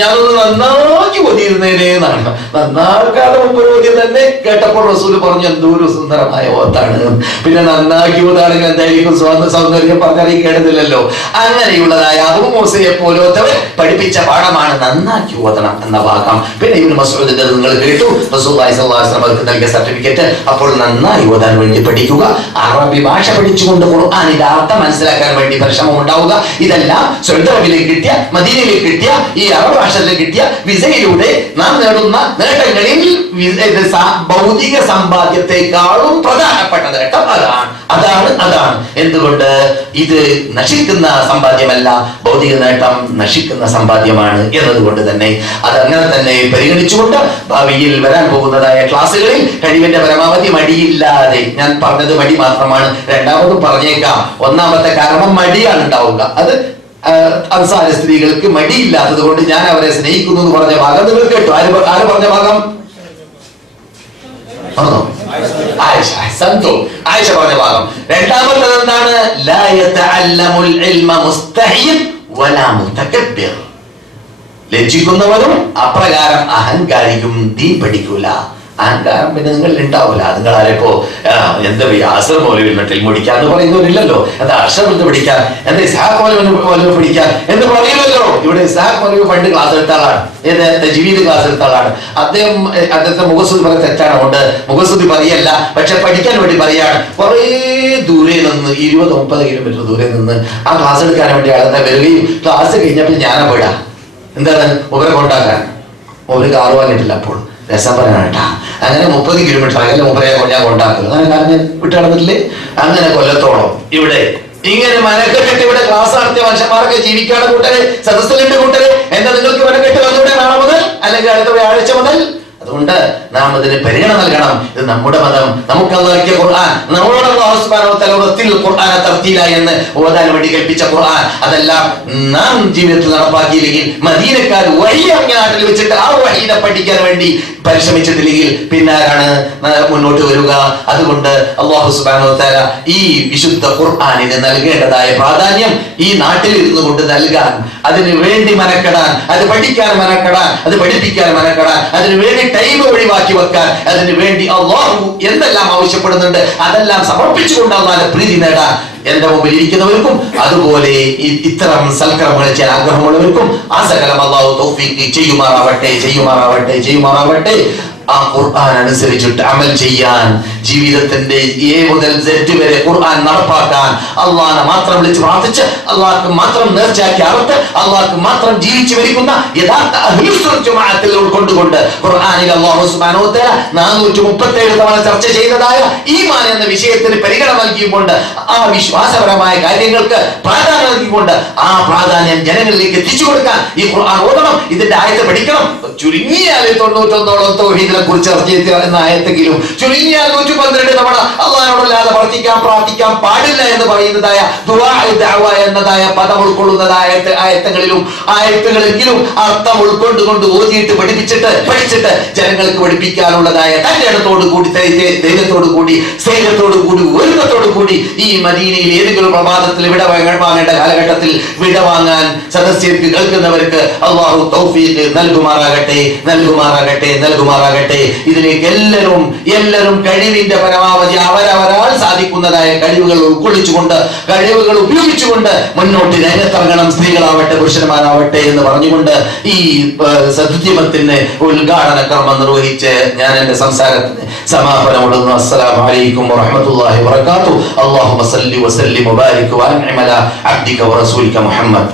ഞാനൊന്ന് നന്നാക്കി ഓതിയിരുന്നേനെ എന്നാണ്. നന്നാക്കാതെ മുമ്പ് ഓതിയത് തന്നെ കേട്ടപ്പോൾ റസൂല് പറഞ്ഞു, എന്തോ ഒരു സുന്ദരമായ ഓത്താണ്. പിന്നെ നന്നാക്കി ഓതാണെങ്കിൽ എന്തായിരിക്കും? സൗന്ദര്യം പറഞ്ഞറിയിക്കേണ്ടതില്ലല്ലോ. അങ്ങനെയുള്ളതായ അബൂ മൂസയെ പോലത്തവർ പഠിപ്പിച്ച പാഠമാണ് നന്നാക്കി ഓതണം എന്ന ഭാഗം. പിന്നെ ഇബ്നു മസ്ഊദിന്റെ നിങ്ങൾ കേട്ടു, റസൂലുള്ളാഹി സ്വല്ലല്ലാഹു അലൈഹി വസല്ലം അവർക്ക് നൽകിയ സർട്ടിഫിക്കറ്റ്. അപ്പോൾ നന്നായി ഓതാൻ വേണ്ടി പഠിക്കുക. അറബി ഭാഷ പഠിച്ചുകൊണ്ട് ഖുർആനിന്റെ അർത്ഥം മനസ്സിലാക്കാൻ വേണ്ടി പരിശ്രമം ഉണ്ടാവുക. ഇതെല്ലാം സൗദി അറേബ്യയിലേക്ക് കിട്ടിയ, മദീനയിലേക്ക് കിട്ടിയ, ഈ അറബ് ഭാഷയിലേക്ക് കിട്ടിയ വിസയിലൂടെ നാം നേടുന്ന നേട്ടങ്ങളിൽ ഭൗതിക സമ്പാദ്യത്തെക്കാളും പ്രധാനപ്പെട്ട നേട്ടം അതാണ്. എന്തുകൊണ്ട്? ഇത് നശിക്കുന്ന സമ്പാദ്യമല്ല, ഭൗതിക നേട്ടം നശിക്കുന്ന സമ്പാദ്യമാണ് എന്നതുകൊണ്ട് തന്നെ അതങ്ങനെ തന്നെ പരിഗണിച്ചുകൊണ്ട് ഭാവിയിൽ വരാൻ പോകുന്നതായ ക്ലാസ്സുകളിൽ കഴിവിന്റെ പരമാവധി മടിയില്ലാതെ, ഞാൻ പറഞ്ഞത് മടി മാത്രമാണ്, രണ്ടാമതും പറഞ്ഞേക്കാം. ഒന്നാമത്തെ കാരണം മടിയാണ് ഉണ്ടാവുക. അത് അൻസാരി സ്ത്രീകൾക്ക് മടിയില്ലാത്തത് കൊണ്ട് ഞാൻ അവരെ സ്നേഹിക്കുന്നു എന്ന് പറഞ്ഞ ഭാഗം നിങ്ങൾ കേട്ടു. ആര് പറഞ്ഞ ഭാഗം? ആയിഷ പറഞ്ഞ ഭാഗം. രണ്ടാമത്തത് എന്താണ്? ലാ യതഅല്ലമുൽ ഇൽമ മുസ്തഹിൻ വലാ മുതകബ്ബിർ. ലജ്ജിക്കുന്നവരും അപ്രകാരം അഹങ്കാരിക്കും ദീൻ പഠിക്കൂല. അഹങ്കാരം പിന്നെ നിങ്ങളിൽ ഉണ്ടാവില്ല. നിങ്ങൾ ആരെപ്പോ എന്താ അസർ മൗലവിൽ മട്ടിൽ മുടിക്കാന്ന് പറയുന്നവരില്ലല്ലോ. എന്താ അർഷത്ത് പഠിക്കാൻ, എന്താ ഇസ്ഹാഖ് മൗലവി പഠിക്കാൻ എന്ന് പറയില്ലല്ലോ. ഇവിടെ ഇസ്ഹാഖ് മൗലവി പണ്ട് ക്ലാസ് എടുത്ത ആളാണ്, തജ്വീദ് ക്ലാസ് എടുത്ത ആളാണ്. അദ്ദേഹത്തെ മുഖസ്തുതി പറയാൻ തെറ്റാണ്, കൊണ്ട് മുഖസ്തുതി പറയല്ല, പക്ഷെ പഠിക്കാൻ വേണ്ടി പറയാണ്. കുറേ ദൂരെ നിന്ന് 20-30 കിലോമീറ്റർ ദൂരെ നിന്ന് ആ ക്ലാസ് എടുക്കാൻ വേണ്ടി ആളെന്താ വരികയും ക്ലാസ് കഴിഞ്ഞപ്പോൾ ഞാനാ പോയിടാ. എന്താണ്? ഒവരെ കൊണ്ടാക്കാൻ ഒരു കാറ് വാങ്ങിയിട്ടില്ല. അപ്പോൾ രസം പറയാനാട്ടാ. അങ്ങനെ 30 കിലോമീറ്റർ അകലെ മൂപ്പരെ ഞാൻ കൊണ്ടാക്കുന്നത്. അങ്ങനെ കാരണം വിട്ടു നടന്നിട്ടില്ലേ? അങ്ങനെ കൊല്ലത്തോളം ഇവിടെ ഇങ്ങനെ മനക്കെട്ടിട്ട് ഇവിടെ ക്ലാസ് നടത്തിയ മനുഷ്യന്മാരൊക്കെ ജീവിക്കാണ് കൂട്ടരെ, സദസ്സിലുണ്ട് കൂട്ടരെ. എന്താ നിങ്ങൾക്ക് മനക്കെട്ട് വന്നൂടെ നാളെ മുതൽ അല്ലെങ്കിൽ അടുത്ത വ്യാഴാഴ്ച മുതൽ? അതുകൊണ്ട് നാം അതിന് പരിഗണന നൽകണം. ഇത് നമ്മുടെ മതം, നമുക്ക് അല്ലാഹുവിന്റെ ഖുർആൻ, നമ്മളോട് അല്ലാഹു സുബ്ഹാനഹു വ തആല റത്തിൽ ഖുർആന തർത്തീല എന്ന് ഓതാൻ വേണ്ടി കൽപ്പിച്ച ഖുർആൻ, അതെല്ലാം നാം ജീവിതത്തിൽ നടപ്പാക്കിയില്ലെങ്കിൽ, മദീനക്കാർ വഹി ഇറങ്ങിയ നാട്ടിൽ വെച്ചിട്ട് ആ വഹീനെ പഠിക്കാൻ വേണ്ടി പരിശ്രമിച്ചിട്ടില്ലെങ്കിൽ പിന്നെ ആരാണ് മുന്നോട്ട് വരിക? അതുകൊണ്ട് അല്ലാഹു സുബ്ഹാനഹു വ തആല ഈ വിശുദ്ധ ഖുർആനിന് നൽകേണ്ടതായ പ്രാധാന്യം ഈ നാട്ടിൽ ഇരുന്നു കൊണ്ട് നൽകാൻ, അതിന് വേണ്ടി മനക്കെടാൻ, അത് പഠിക്കാൻ മനക്കെടാൻ, അത് പഠിപ്പിക്കാൻ മനക്കെടാൻ, അതിന് വേണ്ടി ടൈം ഒഴിവാക്കി വെക്കാൻ, അതിന് വേണ്ടി അല്ലാഹു എന്തെല്ലാം ആവശ്യപ്പെടുന്നുണ്ട് അതെല്ലാം സമർപ്പിച്ചുകൊണ്ട് അല്ലാഹുവിന്റെ പ്രീതി നേടാൻ എന്റെ മുമ്പിൽ ഇരിക്കുന്നവർക്കും അതുപോലെ ഇത്തരം സൽക്കർമ്മങ്ങൾ ചെയ്യാൻ ആഗ്രഹമുള്ളവർക്കും ആ സകലം അല്ലാഹു തൗഫീഖ് ചെയ്യുമാറാവട്ടെ. ആ ഖുർആൻ അനുസരിച്ചിട്ട് അമൽ ചെയ്യാൻ, ജീവിതത്തിന്റെ എ മുതൽ Z വരെ ഖുർആൻ നടപ്പാക്കാൻ, അള്ളാഹനെ മാത്രം വിളിച്ച് പ്രാർത്ഥിച്ച് അള്ളാഹ്ക്ക് മാത്രം നേർച്ചയാക്കി അറുത്ത് അള്ളാഹ്ക്ക് മാത്രം ജീവിച്ചു വരിക്കുന്ന യഥാർത്ഥ അഹ്ലുസ് സുന്നത്ത് ജമാഅത്തിൽ ഉൾക്കൊണ്ടുകൊണ്ട് ഖുർആനിൽ അല്ലാഹു സുബ്ഹാനഹു വ തആല 437 തവണ ചർച്ച ചെയ്തതായ ഈമാൻ എന്ന വിഷയത്തിന് പരിഗണന നൽകിക്കൊണ്ട് ആ വിശ്വാസപരമായ കാര്യങ്ങൾക്ക് പ്രാധാന്യം നൽകിക്കൊണ്ട് ആ പ്രാധാന്യം ജനങ്ങളിലേക്ക് എത്തിച്ചു കൊടുക്കാൻ ഈ ഖുർആൻ ഓതണം, ഇതിന്റെ ആയത്ത് പഠിക്കണം. ചുരുങ്ങിയാൽ 91ഓളം തൗഹീദിനെ കുറിച്ച് ചർച്ച ചെയ്ത എന്ന ആയത്തെങ്കിലും ചുരുങ്ങിയാൽ 112 തവണ അല്ലാഹുവോടല്ലാതെ പ്രാർത്ഥിക്കാൻ പാടില്ല എന്ന് പറയുന്നതായ ദുആ ദഅവ എന്നതായ പദം ഉൾക്കൊള്ളുന്നതായ ആയത്തുകളെങ്കിലും അർത്ഥം ഉൾക്കൊണ്ടുകൊണ്ട് ഓതിയിട്ട് പഠിച്ചിട്ട് ജനങ്ങൾക്ക് പഠിപ്പിക്കാനുള്ളതായ തന്റെ ഇടത്തോടു കൂടി, ധൈര്യത്തോടു കൂടി, സ്നേഹത്തോടു കൂടി, ഒരുക്കത്തോടു കൂടി ഈ മദീനയിൽ ഏതെങ്കിലും പ്രഭാതത്തിൽ വിട വാങ്ങേണ്ട കാലഘട്ടത്തിൽ വിട വാങ്ങാൻ സദസ്യർക്ക് കേൾക്കുന്നവർക്ക് അല്ലാഹു തൗഫീഖ് നൽകുമാറാകട്ടെ. ഇതിലേക്ക് എല്ലാവരും കഴിവിന്റെ പരമാവധി അവരവരാൾ സാധിക്കുന്നതായ കഴിവുകൾ ഉൾക്കൊള്ളിച്ചുകൊണ്ട്, കഴിവുകൾ ഉപയോഗിച്ചുകൊണ്ട് മുന്നോട്ട് രംഗത്തിറങ്ങണം. സ്ത്രീകളാവട്ടെ പുരുഷന്മാരാവട്ടെ എന്ന് പറഞ്ഞുകൊണ്ട് ഈ സദ്യമത്തിന് ഉദ്ഘാടന കർമ്മം നിർവഹിച്ച് ഞാൻ എന്റെ സംസാരത്തിന് സമാപനമിടുന്നു. അസ്സലാമു അലൈക്കും വറഹ്മത്തുള്ളാഹി വബറകാതുഹു. അല്ലാഹുമ്മ സല്ലി വസല്ലിം വബാരിക് വഅൻഇം അലാ അബ്ദിക വറസൂലിക മുഹമ്മദ്.